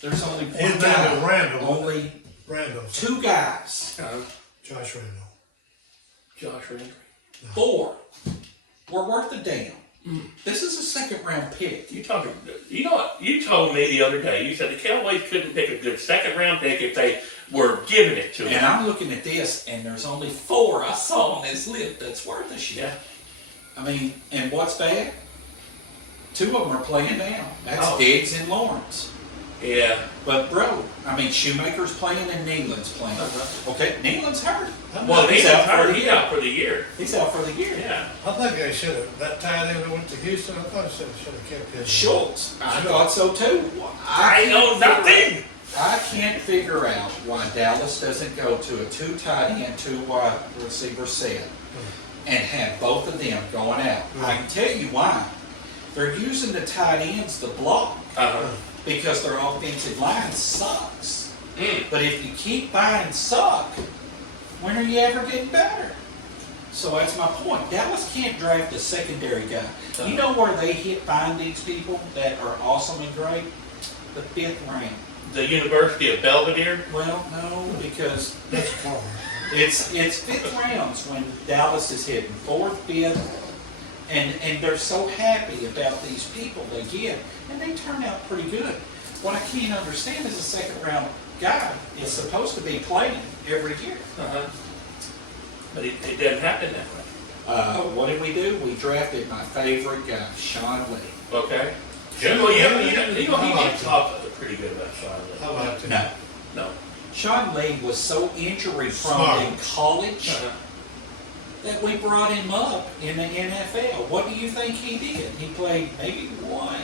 there's only His one name guy. was Randall. Only Randall. two guys. Josh Randall. Josh Rendry. Four were worth a damn. This is a second round pick. You know what? You told me the other day, you said the Cowboys couldn't pick a good second round pick if they were giving it to And them. I'm looking at this, and there's only four I saw on this list that's worth a shit. Yeah. I mean, and what's bad? Two of them are playing now. That's Oh. Diggs and Lawrence. Yeah. But bro, I mean, Shoemaker's playing and Nealon's playing. Okay, Nealon's hurt. Well, he's out for the year. year. He's out for the year. Yeah. I think they should have. That tight end that went to Houston, I thought they should have kept him. Schultz. I thought so too. I know nothing. I can't figure out why Dallas doesn't go to a two tight end, two wide receiver set and have both of them going out. I can tell you why. They're using the tight ends to block because their offensive line sucks. But if you keep buying suck, when are you ever getting better? So that's my point. Dallas can't draft a secondary guy. You know where they find these people that are awesome and great? The 5th round. The University of Belvedere. Well, no, because That's Carter. it's 5th rounds when Dallas is hitting 4th, 5th, and they're so happy about these people they get, and they turn out pretty good. What I can't understand is a second round guy is supposed to be playing every year. But it doesn't happen that way. What did we do? We drafted my favorite guy, Sean Lee. Okay. Well, yeah, you did talk pretty good about Sean Lee. I liked him. No. No. Sean Lee was so injury prone Smart. in college that we brought him up in the NFL. What do you think he did? He played maybe 1,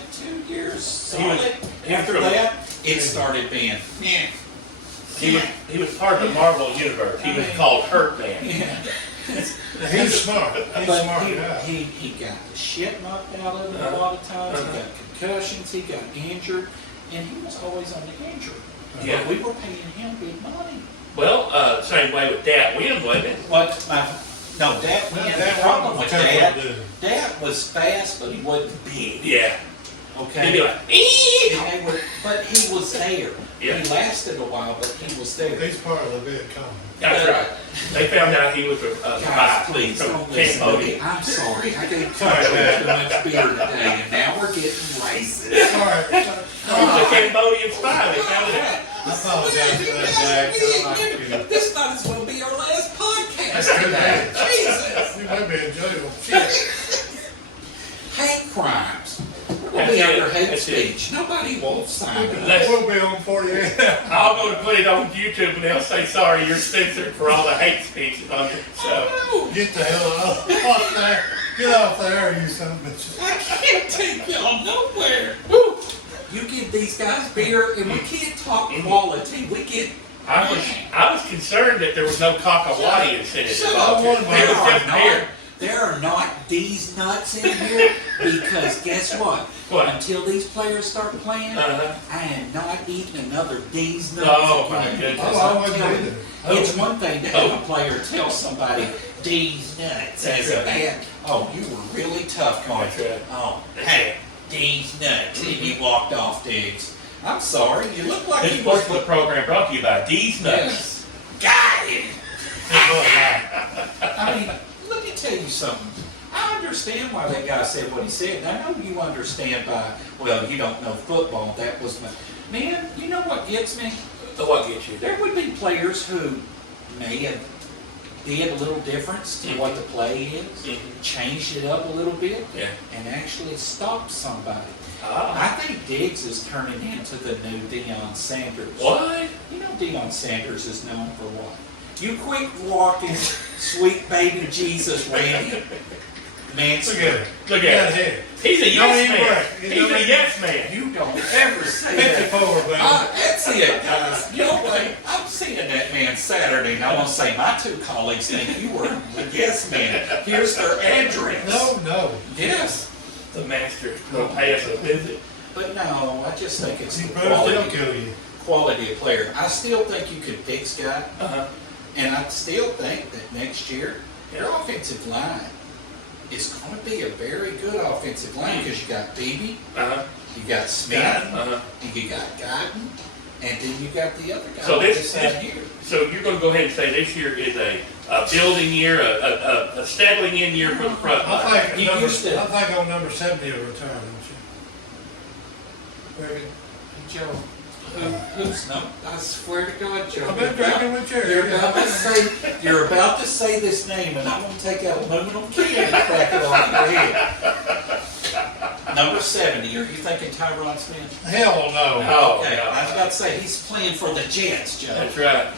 2 years solid. After that, it started being, He was part of the Marvel universe. He was called Hurt Man. He's smart. He's a But smart guy. he got the shit knocked out of him a lot of times. He got concussions. He got injured, and he was always on the injury. Yeah. But we were paying him good money. Well, same way with Dat Wynn, wasn't it? Dat Wynn, the That problem with was terrible, Dat was fast, but he wasn't big. Yeah. Okay. He'd be like, And they were, but he was there. Yeah. He lasted a while, but he was there. He's part of the big company. that's right. They found out he was a Guys, spy please from don't listen to me. Cambodia. I'm sorry. I gave Sorry, too man. much beer today, and now we're getting racist. Sorry. He was a Cambodian spy. They found it out. I apologize for that, Jack. I like This might as well be our last podcast That's good, today. man. Jesus. you. You may be in jail. Shit. Hate crimes. We'll That's be it. under hate That's it. speech. Nobody won't sign it. Let's- We'll be on 48 hours. I'll go to put it on YouTube and they'll say, sorry, you're censored for all the hate speeches on your show. Oh, Get the hell off there. Get off there, you son of bitches. I can't take y'all nowhere. Woo. You give these guys beer, and we can't talk quality. We get. I was concerned that there was no cacahuate incentive. Shut involved. up. There was just beer. There are not these nuts in here because guess what? What? Until these players start playing, Uh-huh. I am not eating another D's nuts. Oh, my again. goodness. Because Oh, I I'm wouldn't telling either. you, it's one thing to have a player tell somebody D's nuts as a man. Oh, you were really tough, going. That's right. Oh, hey, D's nuts, and you walked off, Diggs. I'm sorry, you look like This you portion was. of the program brought to you by D's Nuts. Yes. Got it. It I mean, let me tell you something. I understand why that guy said what he said. And I know you understand by, well, you don't know football. That was my. Man, you know what gets me? So what gets you there? There would be players who may have did a little difference to what the play is, Mhm. changed it up a little bit, Yeah. and actually stopped somebody. Ah. I think Diggs is turning into the new Deion Sanders. What? You know Deion Sanders is known for what? You quick walking, sweet baby Jesus, Randy. Man, Look at him. Look Got at a him. head. He's a Don't yes even man. work. He's Don't a even- yes man. you don't ever say that. 54, baby. That's it, guys. You know what? I'm seeing that man Saturday, and I want to say my two colleagues think you were a yes man. Here's their address. No. Yes. The master will pay us a visit. But no, I just think it's He the better still quality, kill you. quality of player. I still think you could pick Scott, Uh-huh. and I still think that next year their offensive line is going to be a very good offensive line because you got Beebe, Uh-huh. you got Smith, Uh-huh. and you got Guyton, and then you got the other guy. So this here. so you're going to go ahead and say this year is a building year, a settling in year for the front line. I think, You used to- I think on number 70 will return, don't you? Very good. Joe, who's no? I swear to God, Joe. I've been drinking with Jerry. You're about to say this name, and I'm going to take out aluminum can and crack it on your head. Number 70. Are you thinking Tyron Smith? Hell no. Oh, Okay, no. I was about to say he's playing for the Jets, Joe. That's right.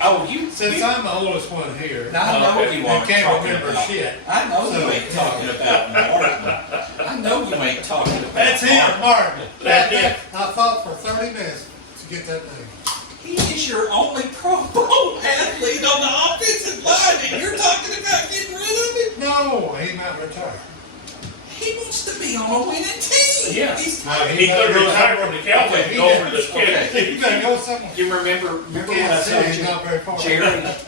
Since I'm the oldest one here, Now, I know Okay. you I aren't can't talking remember about. shit. I know you So- ain't talking about Martin. I know you ain't talking about. That's him, Martin. That's it. I thought for 30 minutes to get that name. He is your only Pro Bowl athlete on the offensive line, and you're talking about getting rid of him? No, he might retire. He wants to be on a winning team. Yeah. He's No, He's going to retire from the Cowboys Okay, and go over to the okay. You better go somewhere. You remember when I Kansas told City's not very far.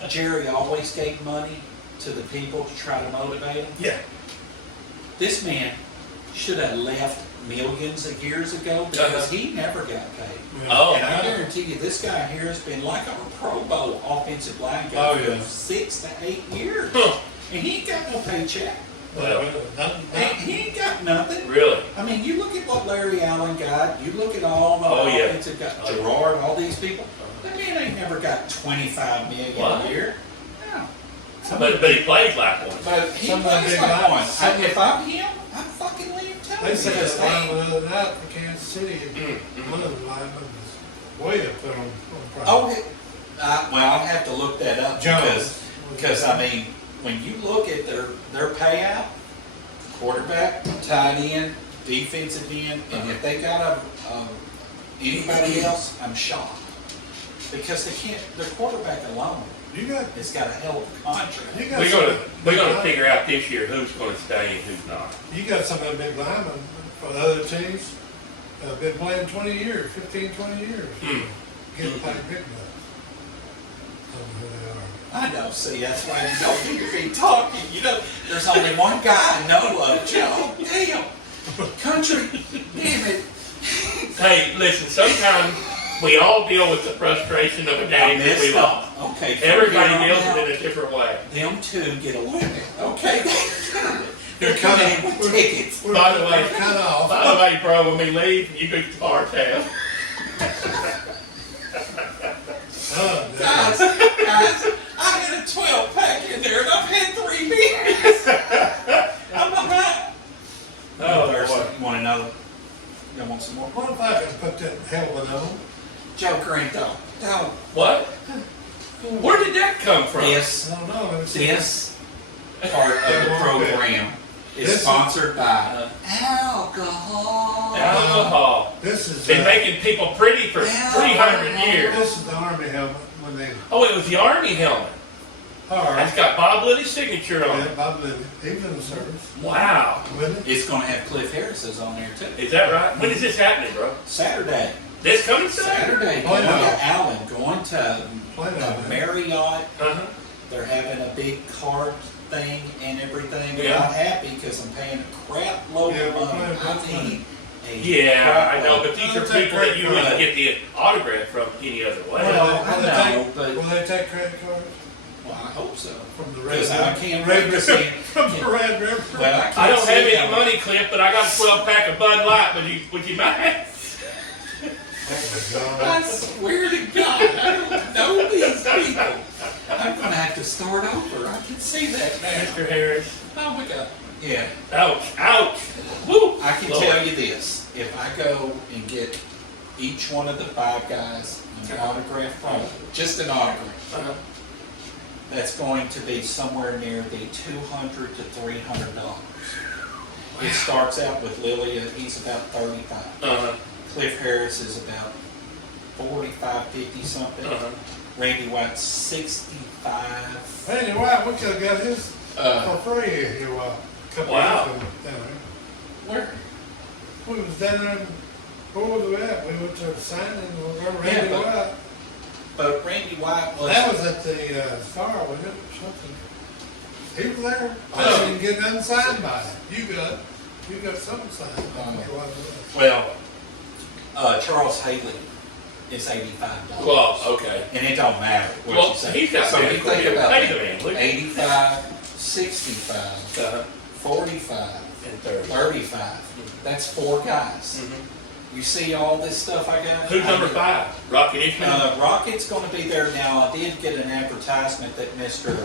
you, Jerry always gave money to the people to try to motivate them? Yeah. This man should have left millions of years ago because he never got paid. Oh, And I no. guarantee you, this guy here has been like a Pro Bowl offensive line guy Oh, for yeah. 6 to 8 years. Huh. And he ain't got no paycheck. Well, He ain't got nothing. Really? I mean, you look at what Larry Allen got, you look at all the Oh, yeah. offensive guys, Gerard, all these people. That man ain't never got $25 million What? a year. No. But he plays like one. But he Some of them plays big like guys- one. If I'm him, I'm fucking leaving town. they said because the lineman the other night for Kansas City, one of the linemen was way up there on price. Oh, well, I'll have to look that up Jones. because I mean, when you look at their payout, quarterback, tight end, defensive end, and if they got anybody else, I'm shocked because they can't. Their quarterback alone You got, has got a hell of a contract. you got We're gonna figure out this year who's going to stay and who's not. You got some of the big linemen for the other teams been playing 20 years, 15, 20 years. Getting paid big bucks. who they are. I know, see, that's why you don't need to be talking. You know, there's only one guy I know of, Joe. Damn. Country, damn it. Hey, listen, sometimes we all deal with the frustration of a game that we lost. Okay. Everybody deals with it in a different way. Them two get a limit, okay? They're coming in with tickets. By the way, Cut off. by the way, bro, when we leave, you go to our tab. Guys, I had a 12-pack in there and I've had 3 beers. I'm alright. Oh, There's boy. you want another? You want some more? What if I could put that helmet on? Joe Green, don't. What? Where did that come from? This, I don't know. Let me see. this part of the program is This- sponsored by alcohol. Alcohol. This is Been making people pretty for 300 years. this is the Army helmet when they Oh, it was the Army helmet. are. That's got Bob Liddy's signature on Yeah, it. Bob Liddy. He was in the service. Wow. Wouldn't it? It's going to have Cliff Harris's on there too. Is that right? When is this happening, bro? Saturday. This coming Saturday? Saturday. Oh, Going yeah. to Allen, going to Play the that. Marriott. Uh-huh. They're having a big card thing and everything. Yeah. I'm not happy because I'm paying a crap load Yeah, of we're money. paying I mean, a Yeah, crap I know, load. but these are I'll take people that you credit wouldn't card. get the autograph from any other way. Well, I Will they know, take- but- will they take credit cards Well, I hope so. from the red? Because I can't Red represent. from the Red River. Well, I can't I don't have see any how- money, Cliff, but I got a 12-pack of Bud Light. Would you mind? Oh, I swear to God, I don't know these people. I'm going to have to start over. I can see that now. Mr. Harris. Oh my God. Yeah. Ouch. Ouch. Woo. I can Lord. tell you this, if I go and get each one of the 5 guys an autograph from, just an autograph, Uh-huh. that's going to be somewhere near the $200 to $300. It starts out with Lily, he's about 35. Uh-huh. Cliff Harris is about 45, 50 something. Uh-huh. Randy White's 65. Randy White, we could have got his for free here a couple Wow. years ago down Where? there. We was down there, where was we at? We went to a signing with Randy but- White. But Randy White was. That was at the Star, was it, or something? He was there. I Oh. didn't get nothing signed by him. You got something signed. I don't know what it was. Well, Charles Haley is $85. Well, okay. And it don't matter what Well, you say. he's got so you medical think about pay that. the man, look. 85, 65, Uh-huh. 45, And 30. 35. That's 4 guys. Mhm. You see all this stuff I got? Who's number 5? Rocky Ishmael? Rocket's going to be there now. I did get an advertisement that Mr.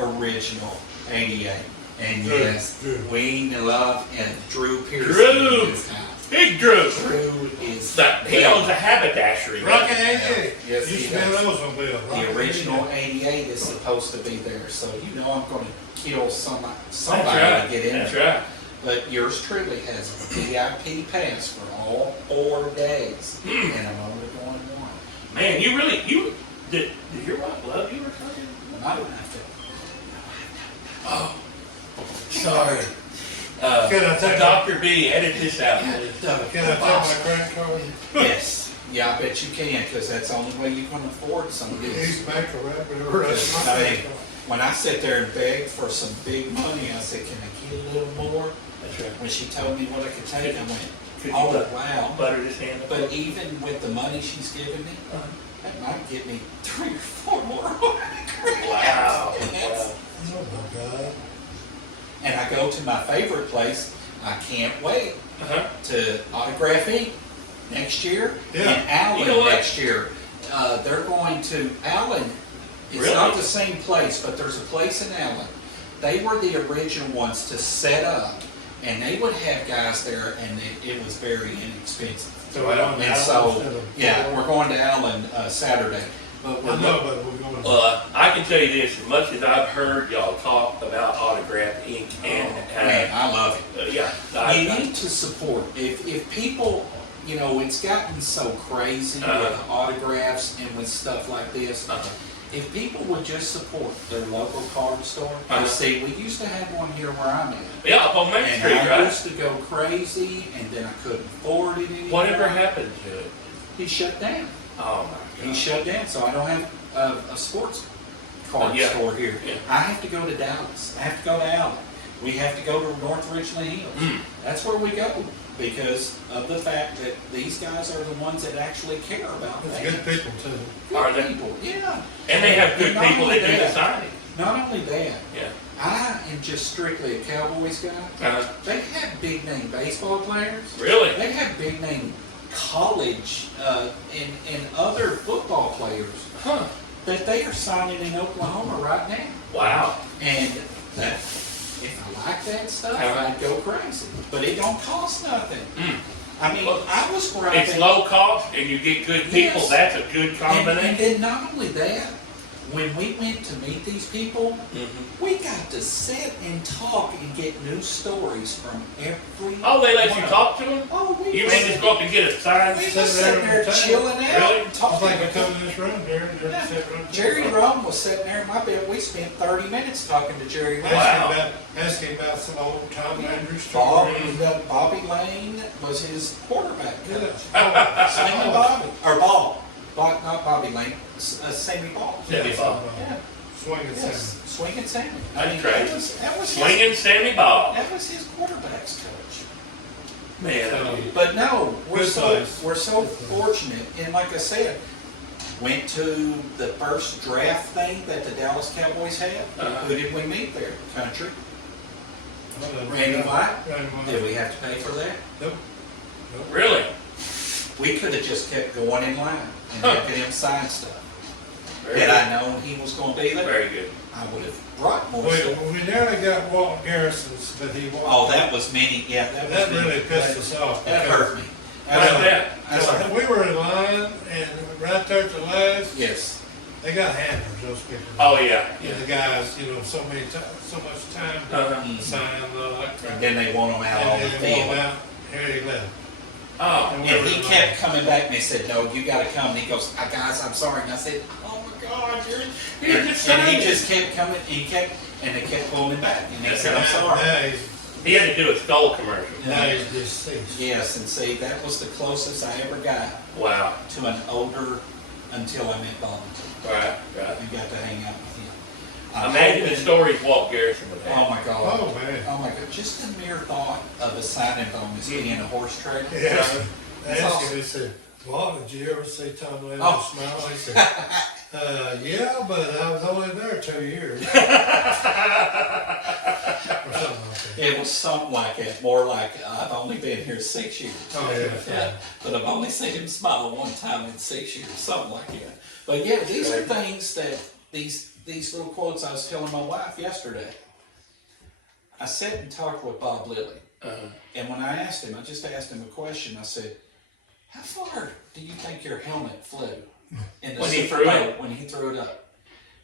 Original 88. And yes, Drew. we love and Drew Pearson. Drew. in this house. Big Drew. Drew is He owns a haberdashery. Rocky 88. Yes, Used he to be does. those on Bill. The original 88 is supposed to be there, so you know I'm going to kill somebody That's to right. get in That's there. right. But yours truly has a VIP pass for all 4 days, and I'm only going one. Man, did your wife love you or something? I don't have to. Oh, sorry. Can I take Dr. B, edit this out. please. Can I take my credit card? Yes, yeah, I bet you can, because that's the only way you can afford some of this. East Bank or whatever. That's my I mean, credit card. when I sit there and beg for some big money, I said, can I get a little more? That's right. When she told me what I could take, I went, Could you oh, wow. butter this hand up? But even with the money she's giving me, Uh-huh. that might get me 3 or 4 more autographs. Wow. And that's- Oh my God. And I go to my favorite place. I can't wait Uh-huh. to autograph Inc. next year Yeah. and Allen You know what? next year. They're going to Allen. It's Really? not the same place, but there's a place in Allen. They were the original ones to set up, and they would have guys there, and it was very inexpensive. So I don't And so, yeah, we're going to Allen Saturday. But I we're know, but we're going to. I can tell you this, as much as I've heard y'all talk about autograph ink and man, I love it. yeah, You need to support. If people, you know, it's gotten so crazy with autographs and with stuff like this. If people would just support their local card store, see, we used to have one here where I'm at. yeah, up on Main And Street, I right? used to go crazy, and then I couldn't afford it anymore. Whatever happened to it? He shut down. Oh my He God. shut down, so I don't have a sports card Yeah. store here. Yeah. I have to go to Dallas. I have to go to Allen. We have to go to North Richland Hills. Mm. That's where we go because of the fact that these guys are the ones that actually care about It's that. good people too. Good Are they? people, yeah. And they have good Not people only that do the that, signing. Not only that, Yeah. I am just strictly a Cowboys guy. Uh-huh. They have big name baseball players. Really? They have big name college and other football players Huh. that they are signing in Oklahoma right now. Wow. And that, if I like that stuff, Uh-huh. I'd go crazy. But it don't cost nothing. Mm. I mean, Well, I was grabbing. It's low cost and you get good people. Yes. That's a good and combination. then not only that, when we went to meet these people, Mm-hmm. we got to sit and talk and get new stories from every. Oh, they let you one. talk to them? Oh, we You was may just go up and get a sign? we Sit was there sitting there on the table. chilling out Really? and I talking. think I come in this room, Jerry. Jerry Rome was sitting there in my bed. We spent 30 minutes talking to Jerry Rome. Wow. Asking about some old Tom Andrews Bob, story. Bobby Lane was his quarterback coach. Yeah. Sammy Bobby, or Ball. Not Bobby Lane, Sammy Ball. Sammy Ball. Yeah. Swinging Yes, Sammy. Swinging Sammy. That's that crazy. was Swinging Sammy Ball. that was his quarterback's coach. Man. But no, Good place. we're so fortunate, and like I said, went to the first draft thing that the Dallas Cowboys had. Uh-huh. Who did we meet there? Country. Randy Randy White. Randy Did White. we have to pay for that? Nope. Really? We could have just kept going in line and Huh. having him sign stuff. Very Had good. I known he was going to be there, Very good. I would have brought more stuff. We nearly got Walton Garrison's, but he walked. Oh, that was many. Yeah, that, That was really many. pissed us off. That because- hurt me. What's that? That's all right. We were in line and right there at the last, Yes. they got handlers, those people. Oh, yeah. And the guys, so many so much time Uh-huh. to sign And then they want him out on the and then field. out, here he left. Oh. And he kept coming back and they said, "No, you got to come." And he goes, "Guys, I'm sorry." And I said, "Oh my God, you're." You're And, just and he saying. just kept coming. And they kept pulling him back. And he said, "I'm sorry." Now He had to do a skull commercial. he's deceased. Yes, and see, that was the closest I ever got Wow. to an older until I met Bob. Right, right. And got to hang out with him. I'm Imagine the hoping- stories Walt Garrison would Oh have. my God. Oh, man. Oh my God. Just the mere thought of a signing bonus being a horse trailer. Yeah. I That's asked awesome. him, he said, "Well, did you ever see Tom Landry Oh. smile?" He said, "Yeah, but I was only there 2 years." Or something like that. It was something like that, more like I've only been here 6 years. Oh, yeah. Yeah, but I've only seen him smile one time in 6 years, something like that. But yeah, these are things that these little quotes I was telling my wife yesterday. I sat and talked with Bob Lilly, and when I asked him, I just asked him a question. I said, "How far do you think your helmet flew in the When he Super threw Bowl it? when he threw it up?"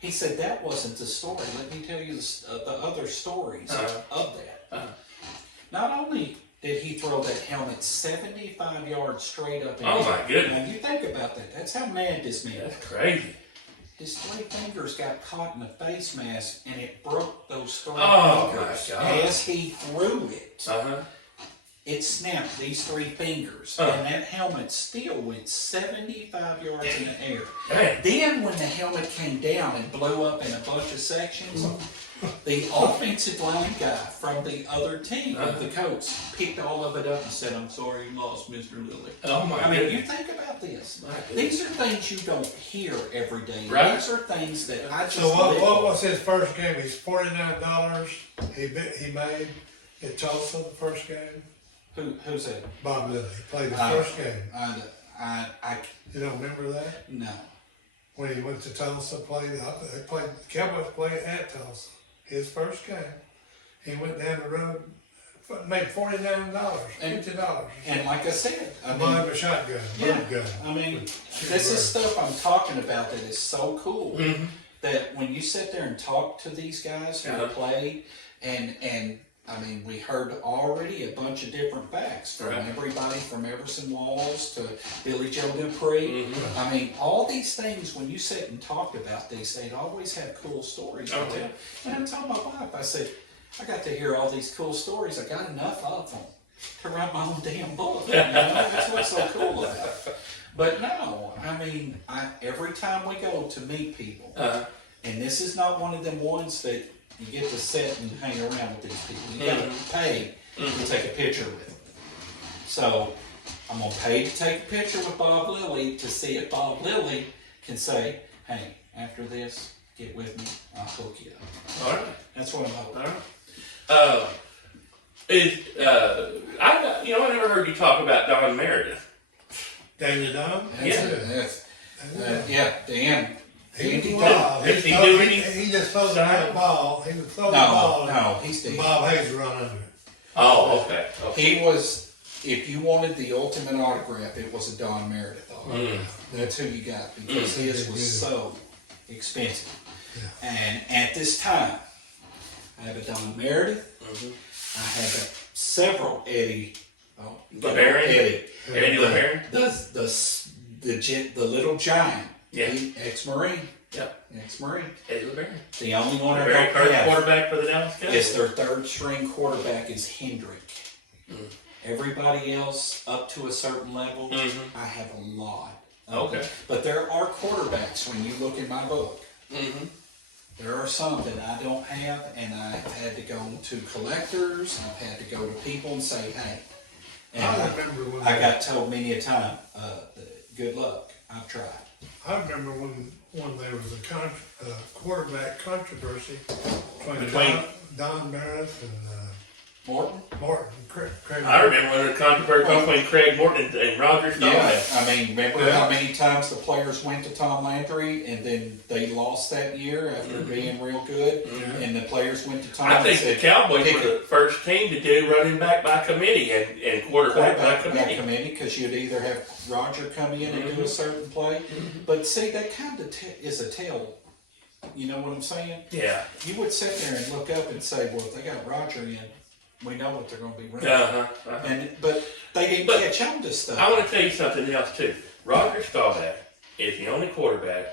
He said, "That wasn't the story. Let me tell you the other stories of that. Not only did he throw that helmet 75 yards straight up in Oh, the air. my goodness. Now you think about that. That's how mad this man is. That's crazy. His 3 fingers got caught in the face mask and it broke those 3 Oh, fingers. my God. As he threw it, Uh-huh. it snapped these 3 fingers. Huh. And that helmet still went 75 yards in the air. Dang. Then when the helmet came down and blew up in a bunch of sections, the offensive line guy from the other team, the coach, picked all of it up and said, "I'm sorry you lost, Mr. Lilly." Oh, my I mean, you goodness. think about this. My goodness. These are things you don't hear every day. Right. These are things that I just So live what for. was his first game? He's $49 he made at Tulsa the first game. Who's that? Bob Lilly played the Uh, first game. I You don't remember that? no. When he went to Tulsa, the Cowboys played at Tulsa. His first game. He went down the road, made $49, $50. And like I said, I Bought mean, him a shotgun, yeah, bird gun. I mean, this is stuff I'm talking about that is so cool. Mm-hmm. That when you sit there and talk to these guys who Yeah. play, and I mean, we heard already a bunch of different facts from Right. everybody from Everson Walls to Billy Joe Dupree. Mhm. I mean, all these things, when you sit and talk about these, they'd always have cool stories to Oh, tell. yeah. And I told my wife, I said, I got to hear all these cool stories. I got enough of them to write my own damn book. You know? That's what's so cool about it. But no, I mean, every time we go to meet people, and this is not one of them ones that you get to sit and hang around with these people. You got to pay to take a picture with them. So I'm going to pay to take a picture with Bob Lilly to see if Bob Lilly can say, hey, after this, get with me, I'll hook you up. All right. That's what I'm hoping. All right. I never heard you talk about Don Meredith. Danny Dunn? Yeah, Dan. He wild. Did he do any? He just throws the ball. He would throw the ball. No, he's dead. Bob Hayes run under it. Oh, okay. He was, if you wanted the ultimate autograph, it was a Don Meredith autograph. That's who you got because his was so expensive. Yeah. And at this time, I have a Don Meredith. I have several Eddie. LeBaron? Eddie LeBaron? The little giant. Yeah. Ex-Marine. Yep. Ex-Marine. Eddie LeBaron. The only one I Very don't first have quarterback for the Dallas Cowboys. is their third string quarterback is Hendrick. Everybody else up to a certain level, I have a lot. Okay. But there are quarterbacks when you look in my book. There are some that I don't have, and I've had to go to collectors. I've had to go to people and say, hey. And I got told many a time, good luck. I've tried. I remember when there was a quarterback controversy between Don Meredith and Morton? Craig. I remember when the controversy between Craig Morton and Roger Staubach. Yeah, I mean, remember how many times the players went to Tom Landry and then they lost that year after being real good, and the players went to Tom. I think the Cowboys were the first team to do running back by committee and quarterback by committee. Because you'd either have Roger come in and do a certain play, but see, that kind of is a tell. You know what I'm saying? Yeah. You would sit there and look up and say, well, if they got Roger in, we know what they're going to be running. But they didn't catch on to stuff. I want to tell you something else too. Roger Staubach is the only quarterback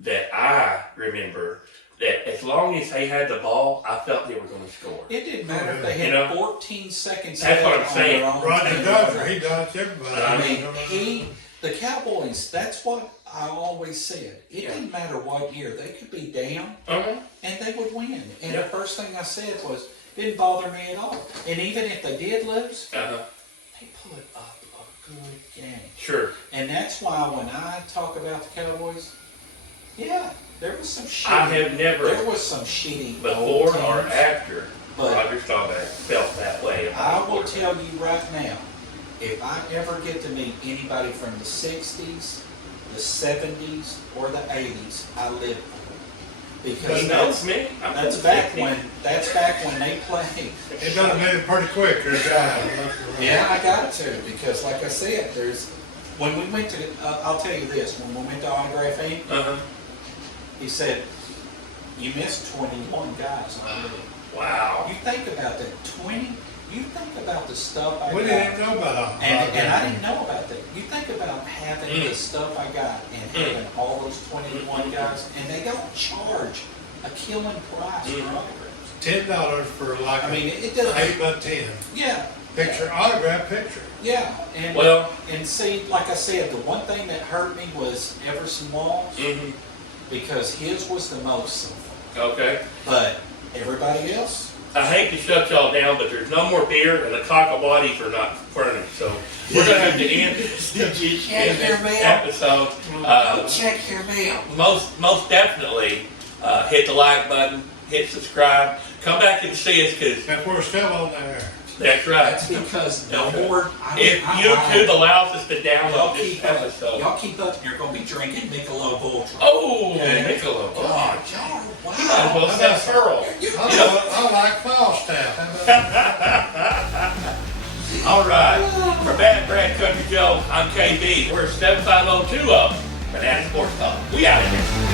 that I remember that as long as they had the ball, I felt they were going to score. It didn't matter if they had 14 seconds. That's what I'm saying. Roger Dodger, he dodged everybody. I mean, the Cowboys, that's what I always said. It didn't matter what year. They could be down, and they would win. And the first thing I said was, didn't bother me at all. And even if they did lose, they put up a good game. Sure. And that's why when I talk about the Cowboys, there was some shitty. I have never. There was some shitty before or after but Roger Staubach felt that way. I will tell you right now, if I ever get to meet anybody from the 60s, the 70s, or the 80s, I live for them. Because that's back when they played. It done made it pretty quick, Yeah, I got to, because like I said, when we went to, I'll tell you this, when we went to Autograph Inc., he said, you missed 21 guys already. Wow. You think about that, 20, you think about the stuff I got. We didn't know about that. And I didn't know about that. You think about having the stuff I got and having all those 21 guys, and they don't charge a killing price for autographs. $10 for like it doesn't 8 by 10. Yeah. Picture, autograph picture. Yeah. And see, like I said, the one thing that hurt me was Everson Walls, because his was the most simple. Okay. But everybody else. I hate to shut y'all down, but there's no more beer and the cockabodies are not furnished. So we're going to have to end this episode. Check your mail. Most definitely hit the like button, hit subscribe. Come back and see us because we're still on there. That's right. That's because if YouTube allows us to download this episode. Y'all keep up and you're going to be drinking Michelob Ultra. Oh, Michelob. God, wow. You might as well say Pearl. I like Falstaff. All right. For Bad Brad Country Joe, I'm KB. We're 75020 Fanatic Sports Talk. We out of here.